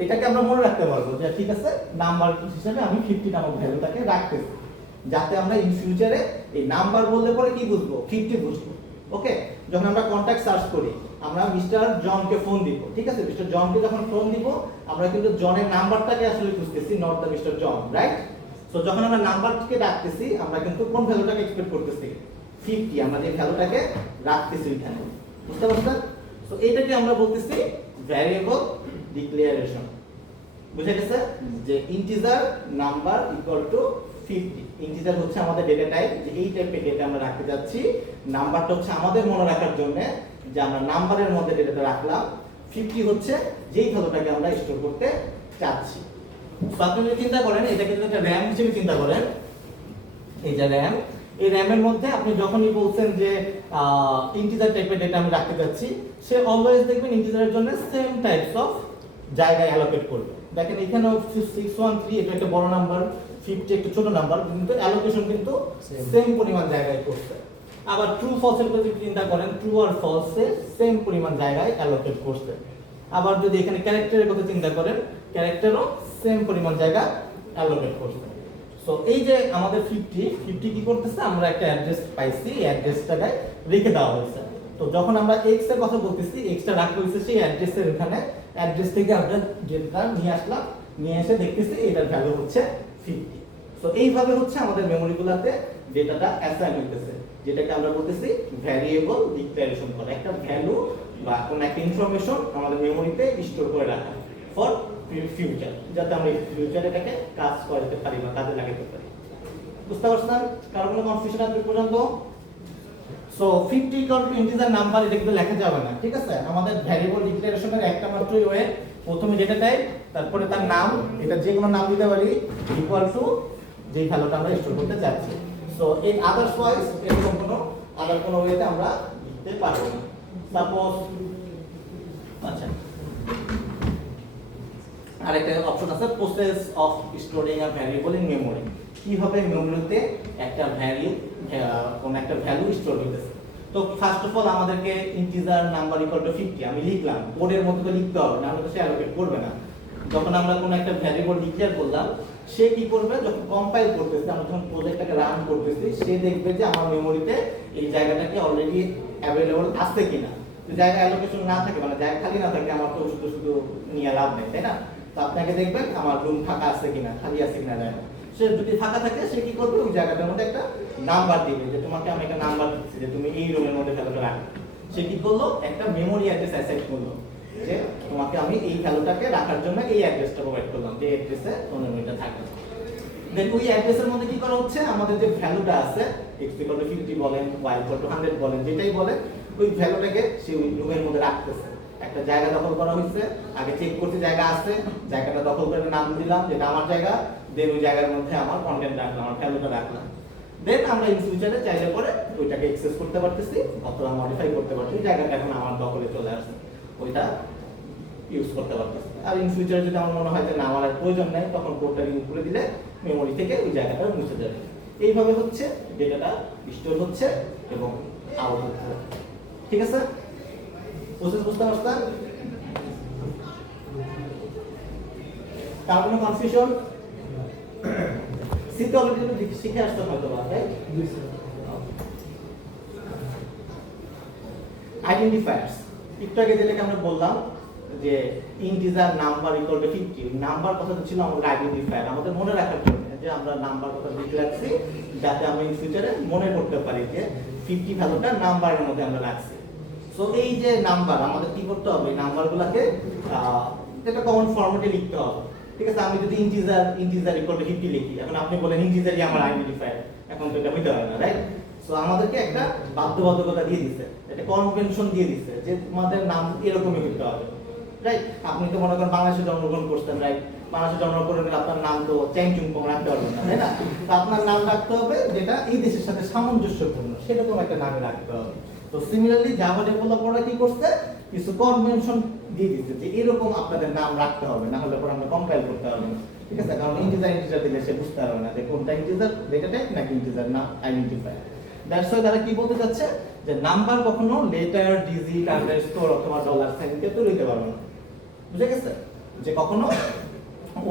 এটাকে আমরা মনে রাখতে পারবো যে ঠিক আছে নাম্বার হিসেবে আমি 50 নামক ভ্যালুটাকে রাখতেছি, যাতে আমরা ইন ফিউচারে এই নাম্বার বললে পরে কি বুঝবো, 50 বুঝবো। ওকে, যখন আমরা কন্ট্যাক্ট সার্চ করি আমরা মিস্টার জনকে ফোন দিব, ঠিক আছে? মিস্টার জনকে যখন ফোন দিব আমরা কিন্তু জনের নাম্বারটাকে আসলে খুঁজতেছি, not the mister John, right? So যখন আমরা নাম্বারকে রাখতেছি আমরা কিন্তু কোন ভ্যালুটাকে এক্সপেক্ট করতেছি, 50। আমরা যে ভ্যালুটাকে রাখতেছি এখানে, বুঝতে পারছেন? সো এটাকে আমরা বলতেছি ভ্যারিয়েবল ডিক্লারেশন। বুঝে গেছে? যে integer number equal to 50। Integer হচ্ছে আমাদের ডেটা টাইপ, যে এই টাইপের ডেটা আমরা রাখতে যাচ্ছি। নাম্বারটা হচ্ছে আমাদের মনে রাখার জন্য যে আমরা নাম্বারের মধ্যে ডেটাটা রাখলাম। 50 হচ্ছে যেই ভ্যালুটাকে আমরা স্টোর করতে চাচ্ছি। সো আপনি যদি চিন্তা করেন এটাকে যদি একটা র‍্যাম হিসেবে চিন্তা করেন, এই যে র‍্যাম, এই র‍্যামের মধ্যে আপনি যখনই বলছেন যে ইন্টিজার টাইপের ডেটা আমি রাখতে যাচ্ছি, সে অলওয়েজ দেখবেন ইন্টিজারের জন্য সেম টাইপস অফ জায়গায় অ্যালোকেট করবে। দেখেন এখানেও 613 এটা একটা বড় নাম্বার, 50 একটা ছোট নাম্বার, কিন্তু অ্যালোকেশন কিন্তু সেম পরিমাণ জায়গায় করছে। আবার ট্রু ফলসের কথা যদি চিন্তা করেন, ট্রু আর ফলসে সেম পরিমাণ জায়গায় অ্যালোকেট করছে। আবার যদি এখানে ক্যারেক্টারের কথা চিন্তা করেন, ক্যারেক্টারও সেম পরিমাণ জায়গা অ্যালোকেট করছে। সো এই যে আমাদের 50 কি করতেছে, আমরা একটা অ্যাড্রেস পাইছি, এই অ্যাড্রেসটাকে রেখে দেওয়া হয়েছে। তো যখন আমরা x এর কথা বলতেছি, x টা রাখা হয়েছে সেই অ্যাড্রেসের এখানে, অ্যাড্রেস থেকে আমরা ডেটা নিয়ে আসলাম, নিয়ে এসে দেখতেছি এটার ভ্যালু হচ্ছে 50। সো এইভাবে হচ্ছে আমাদের মেমোরিগুলোতে ডেটাটা অ্যাসাইন হইতেছে, যেটাকে আমরা বলতেছি ভ্যারিয়েবল ডিক্লারেশন করা। একটা ভ্যালু বা কোন একটা ইনফরমেশন আমাদের মেমোরিতে স্টোর করে রাখা ফর ফিউচার, যাতে আমরা ফিউচারে এটাকে কাজ করতে পারি বা কাজে লাগাতে পারি। বুঝতে পারছেন? কারণ কোনো কনফিউশন আছে পর্যন্ত? So 50 equal to integer number, এটা কিন্তু লেখা যাবে না, ঠিক আছে? আমাদের ভ্যারিয়েবল ডিক্লারেশনের একটা মাত্রই ওয়ে, প্রথমে ডেটা টাইপ, তারপরে তার নাম, এটা যে কোনো নাম দিতে পারি, ইকুয়াল টু যেই ভ্যালুটা আমরা স্টোর করতে যাচ্ছি। সো এই আদার্স ওয়াইজ এরকম কোনো ওয়েতে আমরা লিখতে পারবো না। সাপোজ আচ্ছা আরেকটা অপশন আছে, process of storing a variable in memory. কিভাবে মেমোরিতে একটা কোন একটা ভ্যালু স্টোর হইতেছে। তো ফার্স্ট অফ অল আমাদেরকে ইন্টিজার নাম্বার ইকুয়াল টু 50 আমি লিখলাম, কোডের মতো তো লিখতে হবে, না হলে তো সে অ্যালোকেট করবে না। যখন আমরা কোনো একটা ভ্যারিয়েবল ডিক্লেয়ার করলাম, সে কি করবে, যখন কম্পাইল করতেছে, আমরা যখন প্রজেক্টটাকে রান করতেছি, সে দেখবে যে আমার মেমোরিতে এই জায়গাটাকে অলরেডি অ্যাভেলেবল আছে কিনা। জায়গা অ্যালোকেশন না থাকে, মানে জায়গা খালি না থাকে, আমার তো শুধু নিয়ে লাভ নেই, তাই না? তো আপনাকে দেখবেন আমার রুম ফাঁকা আছে কিনা, খালি আছে কিনা জায়গা। সে যদি ফাঁকা থাকে সে কি করবে, ওই জায়গাটার মধ্যে একটা নাম্বার দিবে যে তোমাকে আমি একটা নাম্বার দিচ্ছি যে তুমি এই রুমের মধ্যে ভ্যালুটা রাখো। সে কি করলো, একটা মেমোরি অ্যাড্রেস অ্যাসাইন করলো যে তোমাকে আমি এই ভ্যালুটাকে রাখার জন্য এই অ্যাড্রেসটা প্রোভাইড করলাম, যে অ্যাড্রেসে তোমার মেমোরিটা থাকবে। দেন ওই অ্যাড্রেসের মধ্যে কি করা হচ্ছে, আমাদের যে ভ্যালুটা আছে x = 50 বলেন, y = 100 বলেন, যেটাই বলেন, ওই ভ্যালুটাকে সে ওই রুমের মধ্যে রাখতেছে। একটা জায়গা দখল করা হয়েছে, আগে চেক করতে জায়গা আছে, জায়গাটা দখল করে নাম দিলাম যেটা আমার জায়গা, দেন ওই জায়গার মধ্যে আমার কন্টেন্ট রাখলাম, আমার ভ্যালুটা রাখলাম। দেন আমরা ইন ফিউচারে চাইলে পরে ওইটাকে অ্যাক্সেস করতে পারতেছি অথবা মডিফাই করতে পারতেছি, জায়গাটা এখন আমার দখলে চলে আসছে, ওইটা ইউজ করতে পারতেছি। আর ইন ফিউচারে যদি আমার মনে হয় যে না আমার আর প্রয়োজন নেই, তখন কোডটা রিমুভ করে দিলে মেমোরি থেকে ওই জায়গাটা মুছে যাবে। এইভাবে হচ্ছে ডেটাটা স্টোর হচ্ছে এবং আউট হচ্ছে। ঠিক আছে, প্রসেস বুঝতে পারছেন? কার কোনো কনফিউশন? সিতে অলরেডি শিখে আসতে হয়তো বা, তাই? আইডেন্টিফায়ার্স, একটু আগে যেটাকে আমরা বললাম যে integer number equal to 50, number কথা ছিল আমাদের আইডেন্টিফায়ার, আমাদের মনে রাখার জন্য যে আমরা নাম্বার কথা লিখে রাখছি যাতে আমরা ইন ফিউচারে মনে করতে পারি যে 50 ভ্যালুটা নাম্বারের মধ্যে আমরা রাখছি। সো এই যে নাম্বার আমাদের কি করতে হবে, নাম্বারগুলোকে একটা কমন ফরম্যাটে লিখতে হবে। ঠিক আছে, আমি যদি ইন্টিজার ইকুয়াল টু 50 লিখি, এখন আপনি বলেন ইন্টিজারই আমার আইডেন্টিফায়ার, এখন তো এটা হইতে পারে না, রাইট? সো আমাদেরকে একটা বাধ্যবাধকতা দিয়ে দিচ্ছে, একটা কনভেনশন দিয়ে দিচ্ছে যে তোমাদের নাম এরকমই হইতে হবে, রাইট? আপনি তো মনে করেন বাংলাদেশে জন্মগ্রহণ করছেন, রাইট? বাংলাদেশে জন্মগ্রহণ করে আপনার নাম তো চ্যাংচুংপং রাখতে পারবেন না, তাই না? তো আপনার নাম রাখতে হবে যেটা এই দেশের সাথে সামঞ্জস্যপূর্ণ, সেরকম একটা নামে রাখতে হবে। তো সিমিলারলি জাভা ডেভেলপাররা কি করছে, কিছু কনভেনশন দিয়ে দিচ্ছে যে এরকম আপনাদের নাম রাখতে হবে, না হলে পরে আমরা কম্পাইল করতে পারবো না। ঠিক আছে, কারণ ইন্টিজার দিলে সে বুঝতে পারবে না যে কোনটা ইন্টিজার ডেটা টাইপ নাকি ইন্টিজার না আইডেন্টিফায়ার। দ্যাটস ওয়াই তারা কি বলতে চাচ্ছে যে নাম্বার কখনো লেটার, ডিজিট, আন্ডারস্কোর অথবা ডলার সাইন দিয়ে তৈরি হতে পারবে না। বুঝে গেছে? যে কখনো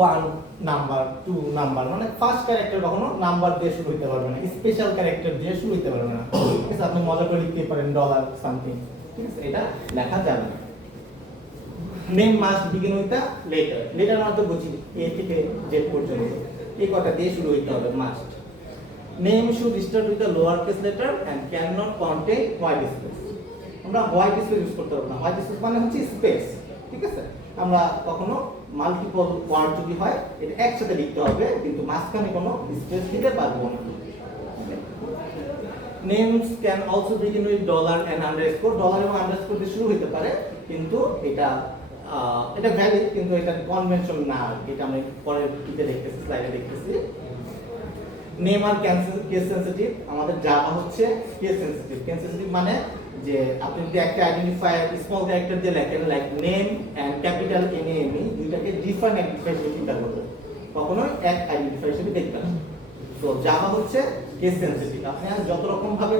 1 নাম্বার 2 নাম্বার মানে ফার্স্ট ক্যারেক্টার কখনো নাম্বার দিয়ে শুরু হতে পারবে না, স্পেশাল ক্যারেক্টার দিয়ে শুরু হতে পারবে না। ঠিক আছে, আপনি মজা করে লিখতে পারেন ডলার সামথিং, ঠিক আছে, এটা লেখা যাবে না। Name must begin with a letter, letter মানে তো বুঝি এ থেকে জেড পর্যন্ত এই কটা দিয়ে শুরু হতে হবে, must. Name should start with a lower case letter and can not contain white space. আমরা হোয়াইট স্পেস ইউজ করতে পারবো না, হোয়াইট স্পেস মানে হচ্ছে স্পেস। ঠিক আছে, আমরা কখনো মাল্টিপল ওয়ার্ড যদি হয় এটা একসাথে লিখতে হবে, কিন্তু মাঝখানে কোনো স্পেস দিতে পারবো না। Names can also begin with dollar and underscore, dollar এবং আন্ডারস্কোর দিয়ে শুরু হতে পারে, কিন্তু এটা ভ্যালিড, কিন্তু এটা কনভেনশন না, এটা আমরা পরের দিকে দেখতেছি, স্লাইডে দেখতেছি। নেম আর কেস সেনসিটিভ, আমাদের জাভা হচ্ছে কেস সেনসিটিভ। কেস সেনসিটিভ মানে যে আপনি যদি একটা আইডেন্টিফায়ার স্মল ক্যারেক্টার দিয়ে লেখেন, like name and capital NAME, দুইটাকে ডিফারেন্ট আইডেন্টিফায়ার হিসেবে চিন্তা করবেন, কখনো এক আইডেন্টিফায়ার হিসেবে দেখবেন। তো জাভা হচ্ছে কেস সেনসিটিভ, আপনি যত রকম ভাবে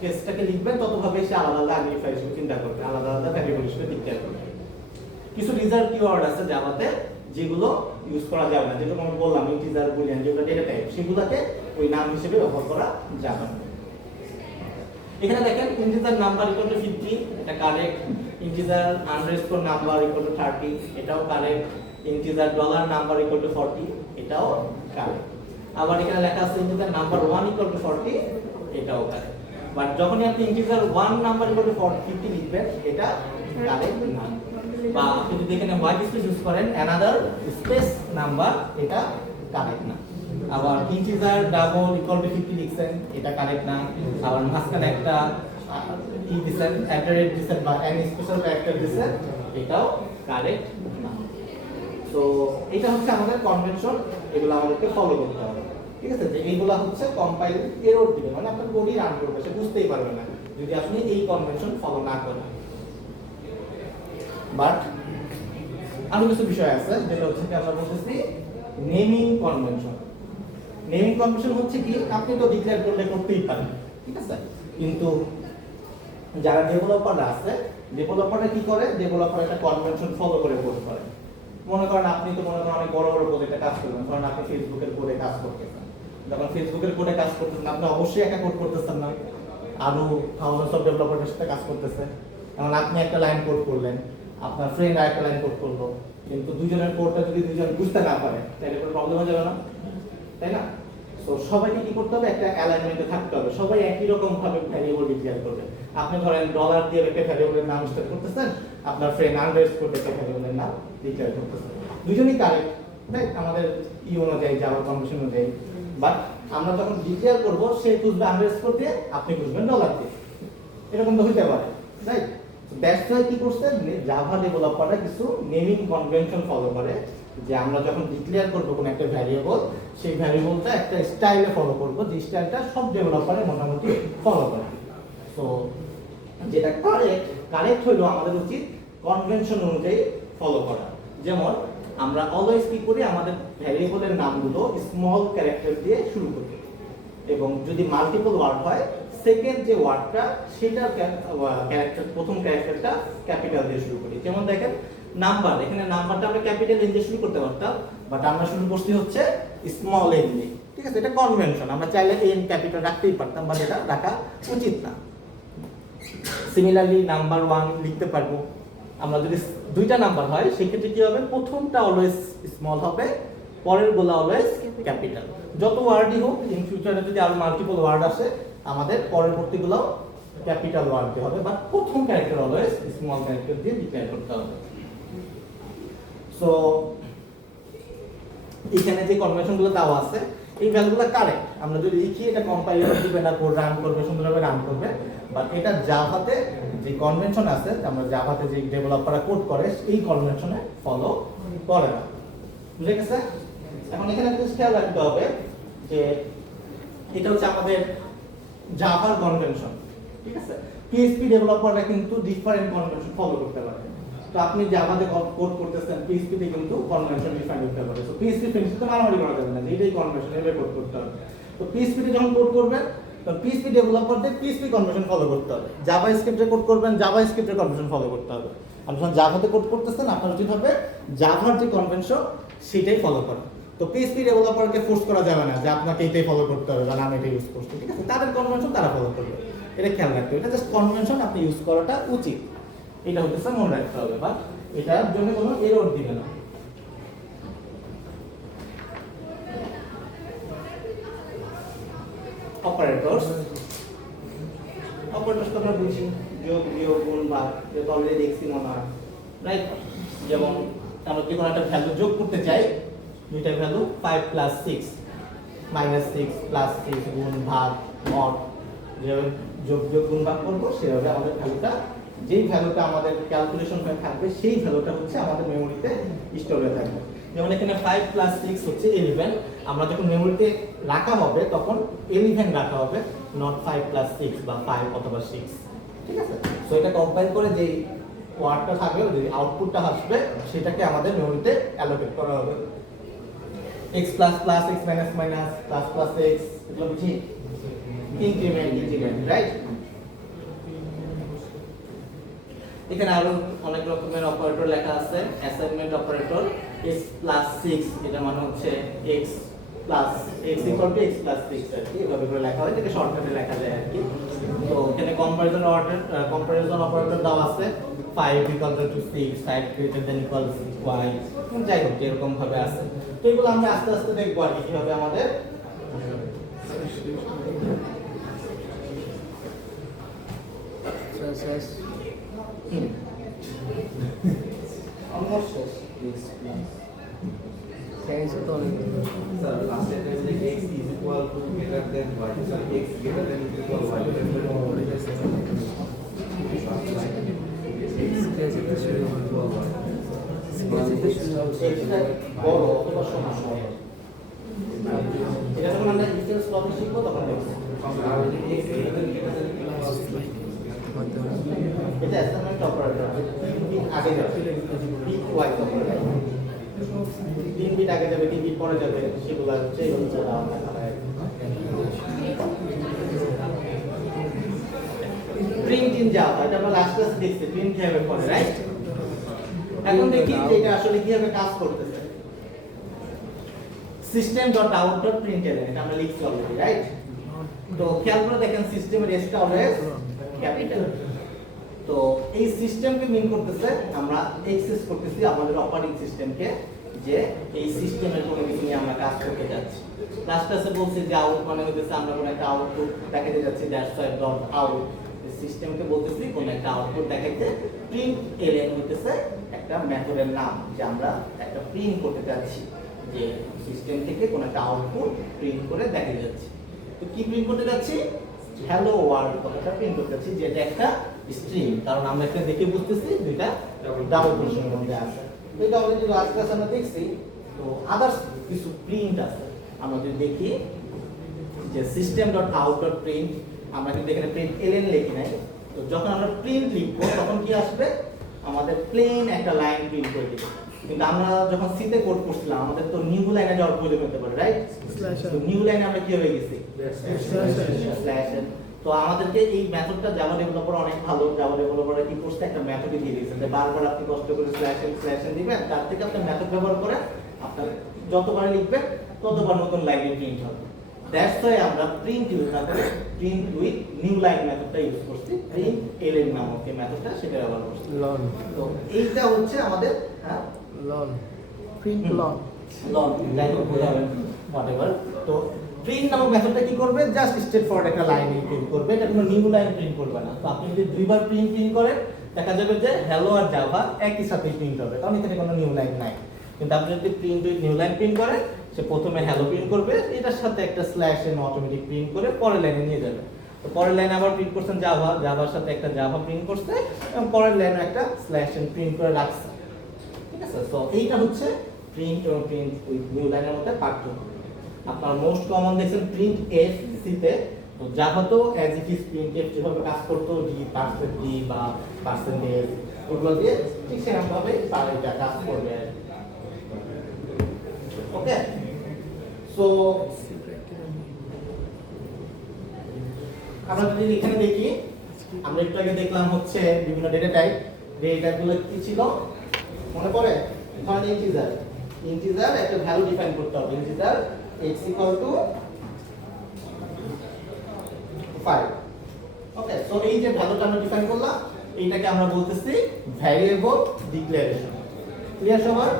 কেসটাকে লিখবেন তত ভাবে সে আলাদা আলাদা আইডেন্টিফায়ার হিসেবে চিন্তা করবে, আলাদা আলাদা ভ্যারিয়েবল হিসেবে ডিক্লেয়ার করবে। কিছু রিজার্ভ কিওয়ার্ড আছে জাভাতে যেগুলো ইউজ করা যাবে না, যেগুলো আমি বললাম ইন্টিজার, বুলিয়ান, যেগুলো ডেটা টাইপ, সেগুলোকে ওই নাম হিসেবে ব্যবহার করা যাবে না। এখানে দেখেন ইন্টিজার নাম্বার ইকুয়াল টু 50, এটা correct. Integer underscore number equal to 30, এটাও correct. Integer dollar number equal to 40, এটাও কারেক্ট। আবার এখানে লেখা আছে ইন্টিজার নাম্বার 1 ইকুয়াল টু 40, এটাও কারেক্ট। বাট যখনই আপনি ইন্টিজার 1 নাম্বার ইকুয়াল টু 50 লিখবেন, এটা কারেক্ট না। বা আপনি যদি এখানে হোয়াইট স্পেস ইউজ করেন অ্যানাদার স্পেস নাম্বার, এটা কারেক্ট না। আবার ইন্টিজার ডাবল ইকুয়াল টু 50 লিখছেন, এটা কারেক্ট না। আবার মাঝখানে একটা ই দিছেন, অ্যাডারেট দিছেন বা এন স্পেশাল ক্যারেক্টার দিছেন, এটাও কারেক্ট না। তো এটা হচ্ছে আমাদের কনভেনশন, এগুলো আমাদেরকে ফলো করতে হবে। ঠিক আছে, যে এইগুলা হচ্ছে কম্পাইল এরর দিবে, মানে আপনার কোডই রান করবে, সে বুঝতেই পারবে না যদি আপনি এই কনভেনশন ফলো না করেন। বাট আরো কিছু বিষয় আছে যেটা হচ্ছে কি আমরা বলতেছি নেমিং কনভেনশন। নেমিং কনভেনশন হচ্ছে কি আপনি তো ডিক্লেয়ার করলে করতেই পারেন, ঠিক আছে, কিন্তু যারা ডেভেলপাররা আছে, ডেভেলপাররা কি করে, ডেভেলপার একটা কনভেনশন ফলো করে কোড করে। মনে করেন আপনি তো মনে করেন অনেক বড় বড় প্রজেক্টে কাজ করবেন, ধরেন আপনি ফেসবুকের কোডে কাজ করতেছেন, যখন ফেসবুকের কোডে কাজ করতেছেন আপনি অবশ্যই একা কোড করতেছেন না, আরো থাউজেন্ডস অফ ডেভেলপারের সাথে কাজ করতেছেন। এখন আপনি একটা লাইন কোড করলেন, আপনার ফ্রেন্ড আরেকটা লাইন কোড করলো, কিন্তু দুজনের কোডটা যদি দুজন বুঝতে না পারে তাহলে কোনো প্রবলেম হয়ে যাবে না, তাই না? তো সবাইকে কি করতে হবে, একটা অ্যালাইনমেন্টে থাকতে হবে, সবাই একই রকম ভাবে ভ্যারিয়েবল ডিক্লেয়ার করবে। আপনি ধরেন ডলার দিয়ে একটা ভ্যারিয়েবলের নাম স্টার্ট করতেছেন, আপনার ফ্রেন্ড আন্ডারস্কোর একটা ভ্যারিয়েবলের নাম ডিক্লেয়ার করতেছেন, দুজনেই কারেক্ট, রাইট? আমাদের ই অনুযায়ী জাভা কনভেনশন অনুযায়ী। বাট আমরা যখন ডিক্লেয়ার করব সে বুঝবে আন্ডারস্কোর দিয়ে, আপনি বুঝবেন ডলার দিয়ে, এরকম তো হইতে পারে, রাইট? দ্যাটস ওয়াই কি করছে জাভা ডেভেলপাররা কিছু নেমিং কনভেনশন ফলো করে, যে আমরা যখন ডিক্লেয়ার করব কোন একটা ভ্যারিয়েবল, সেই ভ্যারিয়েবলটা একটা স্টাইলে ফলো করব, যে স্টাইলটা সব ডেভেলপারে মোটামুটি ফলো করে। সো যেটা কারেক্ট হলো আমাদের উচিত কনভেনশন অনুযায়ী ফলো করা। যেমন আমরা অলওয়েজ কি করি, আমাদের ভ্যারিয়েবলের নামগুলো স্মল ক্যারেক্টার দিয়ে শুরু করি, এবং যদি মাল্টিপল ওয়ার্ড হয় সেকেন্ড যে ওয়ার্ডটা সেটার ক্যারেক্টার, প্রথম ক্যারেক্টারটা ক্যাপিটাল দিয়ে শুরু করি। যেমন দেখেন নাম্বার, এখানে নাম্বারটা আমরা ক্যাপিটাল এন দিয়ে শুরু করতে পারতাম, বাট আমরা শুরু করছি হচ্ছে স্মল এন দিয়ে। ঠিক আছে, এটা কনভেনশন, আমরা চাইলে এন ক্যাপিটাল রাখতেই পারতাম, বাট এটা রাখা উচিত না। সিমিলারলি নাম্বার 1 লিখতে পারবো। আমরা যদি দুইটা নাম্বার হয় সেক্ষেত্রে কি হবে, প্রথমটা অলওয়েজ স্মল হবে, পরের গুলো অলওয়েজ ক্যাপিটাল। যত ওয়ার্ডই হোক, ইন ফিউচারে যদি আরো মাল্টিপল ওয়ার্ড আসে আমাদের পরবর্তীগুলো ক্যাপিটাল ওয়ার্ড দিয়ে হবে, বাট প্রথম ক্যারেক্টার অলওয়েজ স্মল ক্যারেক্টার দিয়ে ডিক্লেয়ার করতে হবে। সো এখানে যে কনভেনশনগুলো দেওয়া আছে এই ভ্যালুগুলো কারেক্ট, আমরা যদি লিখি এটা কম্পাইলার দিবে না, কোড রান করবে, সুন্দরভাবে রান করবে, বাট এটা জাভাতে যে কনভেনশন আছে, আমরা জাভাতে যে ডেভেলপাররা কোড করে এই কনভেনশনে ফলো করে না। বুঝে গেছে? এখন এখানে একটা খেয়াল রাখতে হবে যে এটা হচ্ছে আমাদের জাভার কনভেনশন। ঠিক আছে, পিএইচপি ডেভেলপাররা কিন্তু ডিফারেন্ট কনভেনশন ফলো করতে পারে। তো আপনি জাভাতে কোড করতেছেন, পিএইচপি তে কিন্তু কনভেনশন ডিফাইন করতে পারে। তো পিএইচপি ফিনিশে তো মারামারি করা যাবে না, এটাই কনভেনশন, এভাবে কোড করতে হবে। তো পিএইচপি তে যখন কোড করবেন তখন পিএইচপি ডেভেলপারদের পিএইচপি কনভেনশন ফলো করতে হবে। জাভা স্ক্রিপ্টে কোড করবেন, জাভা স্ক্রিপ্টের কনভেনশন ফলো করতে হবে। আপনি যখন জাভাতে কোড করতেছেন আপনার উচিত হবে জাভার যে কনভেনশন সেটাই ফলো করা। তো পিএইচপি ডেভেলপারকে ফোর্স করা যাবে না যে আপনাকে এটাই ফলো করতে হবে, কারণ আমি এটা ইউজ করছি। ঠিক আছে, তাদের কনভেনশন তারা ফলো করবে, এটা খেয়াল রাখতে হবে। এটা জাস্ট কনভেনশন আপনি ইউজ করাটা উচিত, এটা হচ্ছে মনে রাখতে হবে, বা এটার জন্য কোনো এরর দিবে না। অপারেটরস, অপারেটরস তো আমরা বুঝি, যোগ বিয়োগ গুণ ভাগ, যেটা অলরেডি দেখছি মনে হয়, রাইট? যেমন আমরা কি কোনো একটা ভ্যালু যোগ করতে চাই, দুইটা ভ্যালু 5 + 6 -6 + 6 গুণ ভাগ মড, যেভাবে যোগ যোগ গুণ ভাগ করবো সেভাবে আমাদের ভ্যালুটা, যেই ভ্যালুটা আমাদের ক্যালকুলেশন হয়ে থাকবে সেই ভ্যালুটা হচ্ছে আমাদের মেমোরিতে স্টোর হয়ে থাকবে। যেমন এখানে 5 + 6 হচ্ছে 11, আমরা যখন মেমোরিতে রাখা হবে তখন 11 রাখা হবে, নট 5 + 6 বা 5 অথবা 6। ঠিক আছে, সো এটা কম্পাইল করে যেই ওয়ার্ডটা থাকবে, যে আউটপুটটা আসবে সেটাকে আমাদের মেমোরিতে অ্যালোকেট করা হবে। x ++ x - - ++ x, এগুলো বুঝি ইনক্রিমেন্ট ইন্টিগ্রেন্ট, রাইট? এখানে আরো অনেক রকমের অপারেটর লেখা আছে। অ্যাসাইনমেন্ট অপারেটর x + 6, এটা মানে হচ্ছে x + x = x + 6 আর কি, এভাবে করে লেখা হয়, এটাকে শর্টকাটে লেখা যায় আর কি। তো এখানে কম্পারিজন অপারেটর দেওয়া আছে, 5 = 6, 5 > y, যাই হোক এরকম ভাবে আছে। তো এগুলো আমরা আস্তে আস্তে দেখবো আর কি কিভাবে আমাদের অলমোস্ট শেষ তো অনেক Sir, last time I said x is equal to greater than y. So x greater than or equal to y. এটা বড় অথবা সমস্যা হবে। এটা যখন আমরা ডিটেইলস প্রবলেম শিখবো তখন দেখব। x greater than এটা অ্যাসাইনমেন্ট অপারেটর, 3 বিট আগে যাবে, বিট ওয়াই অপারেটর, 3 বিট আগে যাবে, 3 বিট পরে যাবে, সেগুলো হচ্ছে এগুলো চলা হয়। প্রিন্ট ইন জাভা, এটা আমরা লাস্ট ক্লাসে দেখছি প্রিন্ট কিভাবে করে, রাইট? এখন দেখি যে এটা আসলে কিভাবে কাজ করতেছে। system.out.println, এটা আমরা লিখছি অলরেডি, রাইট? তো খেয়াল করে দেখেন সিস্টেমের এসটা অলওয়েজ ক্যাপিটাল। তো এই সিস্টেমকে মিন করতেছে আমরা অ্যাক্সেস করতেছি আমাদের অপারেটিং সিস্টেমকে, যে এই সিস্টেমের কোনো কিছু নিয়ে আমরা কাজ করতে যাচ্ছি। লাস্ট ক্লাসে বলছি যে আউট মানে হচ্ছে আমরা কোনো একটা আউটপুট দেখাতে যাচ্ছি, .out, সিস্টেমকে বলতেছি কোনো একটা আউটপুট দেখাইতে। প্রিন্ট এলএন হইতেছে একটা মেথডের নাম, যে আমরা একটা প্রিন্ট করতে যাচ্ছি, যে সিস্টেম থেকে কোনো একটা আউটপুট প্রিন্ট করে দেখাতে যাচ্ছি। তো কি প্রিন্ট করতে যাচ্ছি? হ্যালো ওয়ার্ল্ড কথাটা প্রিন্ট করতে যাচ্ছি, যেটা একটা স্ট্রিং, কারণ আমরা একটা দেখে বুঝতেছি দুইটা ডাবল কোটেশনের মধ্যে আছে। তো এটা অলরেডি লাস্ট ক্লাসে আমরা দেখছি। তো আদার্স কিছু প্রিন্ট আছে, আমরা যদি দেখি যে system.out.print, আমরা কিন্তু এখানে প্রিন্ট এলএন লিখি নাই। তো যখন আমরা প্রিন্ট লিখবো তখন কি আসবে? আমাদের প্লেন একটা লাইন প্রিন্ট করে দিবে। কিন্তু আমরা যখন সিতে কোড করছিলাম আমাদের তো নিউ লাইনে যাওয়ার প্রয়োজন হতে পারে, রাইট? তো নিউ লাইনে আমরা কি হয়ে গেছি? Slash N. তো আমাদেরকে এই মেথডটা জাভা ডেভেলপার অনেক ভালো, জাভা ডেভেলপাররা কি করছে একটা মেথড দিয়ে দিয়েছেন যে বারবার আপনি কষ্ট করে স্ল্যাশ এন দিবেন, তার থেকে আপনি মেথড ব্যবহার করে আপনার যতবার লিখবেন ততবার নতুন লাইনে প্রিন্ট হবে। দ্যাটস ওয়াই আমরা প্রিন্ট ইউজ না করে প্রিন্ট উইথ নিউ লাইন মেথডটা ইউজ করছি, প্রিন্ট এলএন নামক এই মেথডটা সেটা ব্যবহার করছি। লন তো এইটা হচ্ছে আমাদের লন প্রিন্ট লন লং লাইন বোঝাবেন হোয়াটএভার। তো প্রিন্ট নামক মেথডটা কি করবে? জাস্ট স্ট্রেট ফরওয়ার্ড একটা লাইন প্রিন্ট করবে, এটা কোনো নিউ লাইন প্রিন্ট করবে না। তো আপনি যদি দুইবার প্রিন্ট করেন দেখা যাবে যে হ্যালো আর জাভা একই সাথে প্রিন্ট হবে, কারণ এখানে কোনো নিউ লাইন নাই। কিন্তু আপনি যদি print with new line print করেন, সে প্রথমে হ্যালো প্রিন্ট করবে, এটার সাথে একটা স্ল্যাশ এন অটোমেটিক প্রিন্ট করে পরের লাইনে নিয়ে যাবে। তো পরের লাইনে আবার প্রিন্ট করছেন জাভা, জাভার সাথে একটা জাভা প্রিন্ট করছে এবং পরের লাইনে একটা স্ল্যাশ এন প্রিন্ট করে রাখছে, ঠিক আছে? তো এইটা হচ্ছে প্রিন্ট এবং প্রিন্ট উইথ নিউ লাইনের মধ্যে পার্থক্য। আপনার মোস্ট কমন দেখছেন প্রিন্ট এফ সিতে, তো জাভা তো as it is print F যেভাবে কাজ করতো ডি বা পার্সেন্টেজ ওগুলো দিয়ে ঠিক সেরকমভাবে তার এটা কাজ করবে। ওকে, সো আমরা যদি এখানে দেখি, আমরা একটু আগে দেখলাম হচ্ছে বিভিন্ন ডেটা টাইপগুলো কি ছিল মনে পড়ে? ধরেন ইন্টিজার একটা ভ্যালু ডিফাইন করতে হবে, ইন্টিজার x = 5। ওকে, সো এই যে ভ্যালুটা আমরা ডিফাইন করলাম এইটাকে আমরা বলতেছি ভ্যারিয়েবল ডিক্লারেশন। ক্লিয়ার সবার?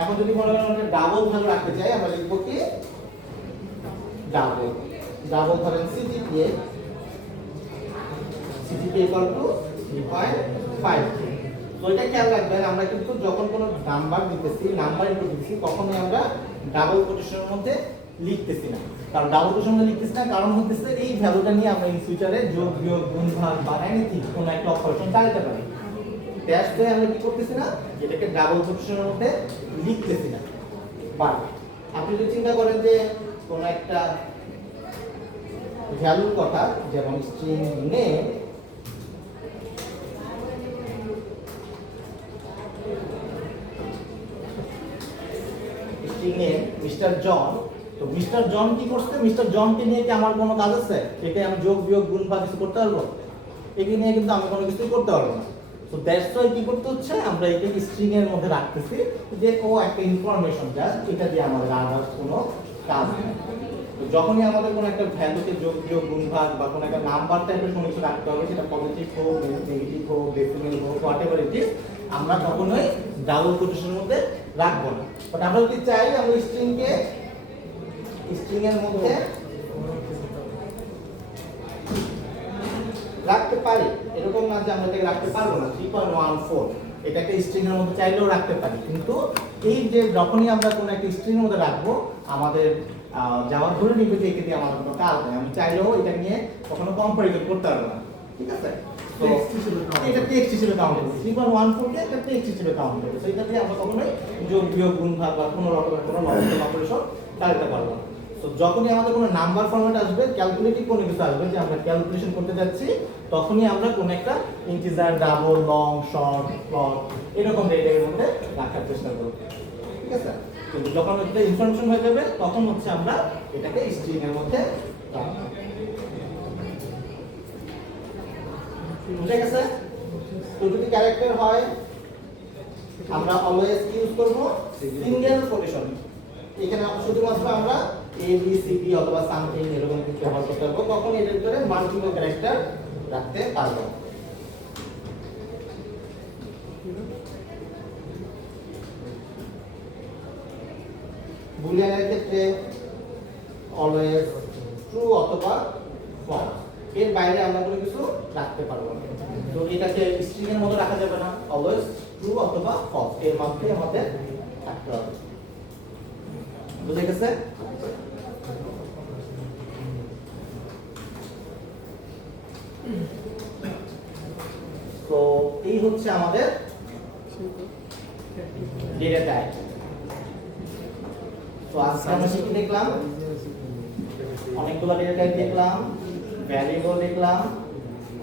এখন যদি মনে করেন আমরা ডাবল ভ্যালু রাখতে চাই, আমরা লিখব কি ডাবল ধরেন ctpa = 3.5। তো এটা খেয়াল রাখবেন, আমরা কিন্তু যখন কোনো নাম্বার দিতেছি, নাম্বার ইনপুট দিতেছি, কখনোই আমরা ডাবল কোটেশনের মধ্যে লিখতেছি না। কারণ ডাবল কোটেশনের মধ্যে লিখতেছি না কারণ হচ্ছে এই ভ্যালুটা নিয়ে আমরা ইন ফিউচারে যোগ বিয়োগ গুণ ভাগ বা এনিথিং কোনো একটা অপারেশন চালাতে পারি। ড্যাশ দিয়ে আমরা কি করতেছি না, এটাকে ডাবল কোটেশনের মধ্যে লিখতেছি না। বাট আপনি যদি চিন্তা করেন যে কোনো একটা ভ্যালুর কথা, যেমন স্ট্রিং নেম, মিস্টার জন, তো মিস্টার জন কি করছে? মিস্টার জনকে নিয়ে কি আমার কোনো কাজ আছে? একে আমি যোগ বিয়োগ গুণ ভাগ কিছু করতে পারবো? একে নিয়ে কিন্তু আমি কোনো কিছুই করতে পারবো না। তো দ্যাটস ওয়াই কি করতে হচ্ছে, আমরা একে স্ট্রিং এর মধ্যে রাখতেছি যে ও একটা ইনফরমেশন, জাস্ট এটা দিয়ে আমাদের আর কোনো কাজ নেই। তো যখনই আমাদের কোনো একটা ভ্যালুকে যোগ বিয়োগ গুণ ভাগ বা কোনো একটা নাম্বার টাইপের কোনো কিছু রাখতে হবে, সেটা পজিটিভ হোক, নেগেটিভ হোক, ডেসিমেল হোক, হোয়াটএভার ইট ইজ, আমরা কখনোই ডাবল কোটেশনের মধ্যে রাখবো না। বাট আমরা যদি চাই আমরা স্ট্রিং এর মধ্যে রাখতে পারি, এরকম না যে আমরা এটাকে রাখতে পারবো না। 3.14 এটাকে স্ট্রিং এর মধ্যে চাইলেও রাখতে পারি, কিন্তু এই যে যখনই আমরা কোনো একটা স্ট্রিং এর মধ্যে রাখবো আমাদের যাওয়ার ধরে নিবে যে একে দিয়ে আমার কোনো কাজ নেই, আমি চাইলেও এটা নিয়ে কখনো কম্পারিজন করতে পারবো না, ঠিক আছে? তো এটা টেক্সট হিসেবে কাউন্ট করবে, 3.14 কে একটা টেক্সট হিসেবে কাউন্ট করবে। তো এটা দিয়ে আমরা কখনোই যোগ বিয়োগ গুণ ভাগ বা কোনো রকমের কোনো লজিক্যাল অপারেশন চালাতে পারবো না। তো যখনই আমাদের কোনো নাম্বার ফরম্যাট আসবে, ক্যালকুলেটিভ কোনো কিছু আসবে যে আমরা ক্যালকুলেশন করতে যাচ্ছি, তখনই আমরা কোনো একটা integer, double, long, short, plot এরকম ডেটার মধ্যে রাখার চেষ্টা করব, ঠিক আছে? কিন্তু যখন এটা ইনফরমেশন হয়ে যাবে তখন হচ্ছে আমরা এটাকে স্ট্রিং এর মধ্যে রাখব। বুঝে গেছে? তো যদি ক্যারেক্টার হয় আমরা অলওয়েজ ইউজ করব সিঙ্গেল কোটেশন। এখানে শুধুমাত্র আমরা এ বি সি ডি অথবা সামথিং এরকম কিছু ব্যবহার করতে পারবো, কখন এর ভিতরে মাল্টিপল ক্যারেক্টার রাখতে পারবো। বুলিয়ানের ক্ষেত্রে অলওয়েজ ট্রু অথবা ফলস, এর বাইরে আমরা কোনো কিছু রাখতে পারবো না। তো এটাকে স্ট্রিং এর মধ্যে রাখা যাবে না, অলওয়েজ ট্রু অথবা ফলস এর মধ্যে আমাদের থাকতে হবে। বুঝে গেছে? তো এই হচ্ছে আমাদের ডেটা টাইপ। তো আজকে আমরা কি দেখলাম? অনেকগুলো ডেটা টাইপ দেখলাম, ভ্যারিয়েবল দেখলাম,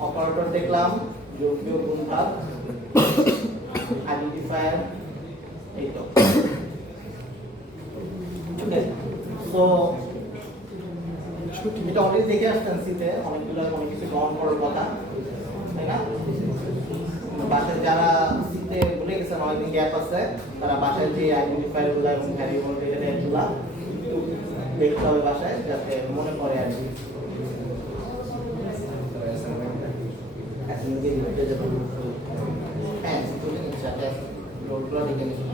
অপারেটর দেখলাম, যোগ বিয়োগ গুণ ভাগ, আইডেন্টিফায়ার, এই তো তো এটা অলরেডি দেখে আসছেন সিতে অনেকগুলো অনেক কিছু গ্রহণ করার কথা তাই না বাসায় যারা সিতে ভুলে গেছেন অনেকদিন গ্যাপ আছে তারা বাসায় যে আইডেন্টিফায়ার গুলো এবং ভ্যারিয়েবল রিলেটেড গুলা দেখতে হবে বাসায় যাতে মনে পড়ে আর কি হ্যাঁ লোডগুলো দেখে নিচ্ছি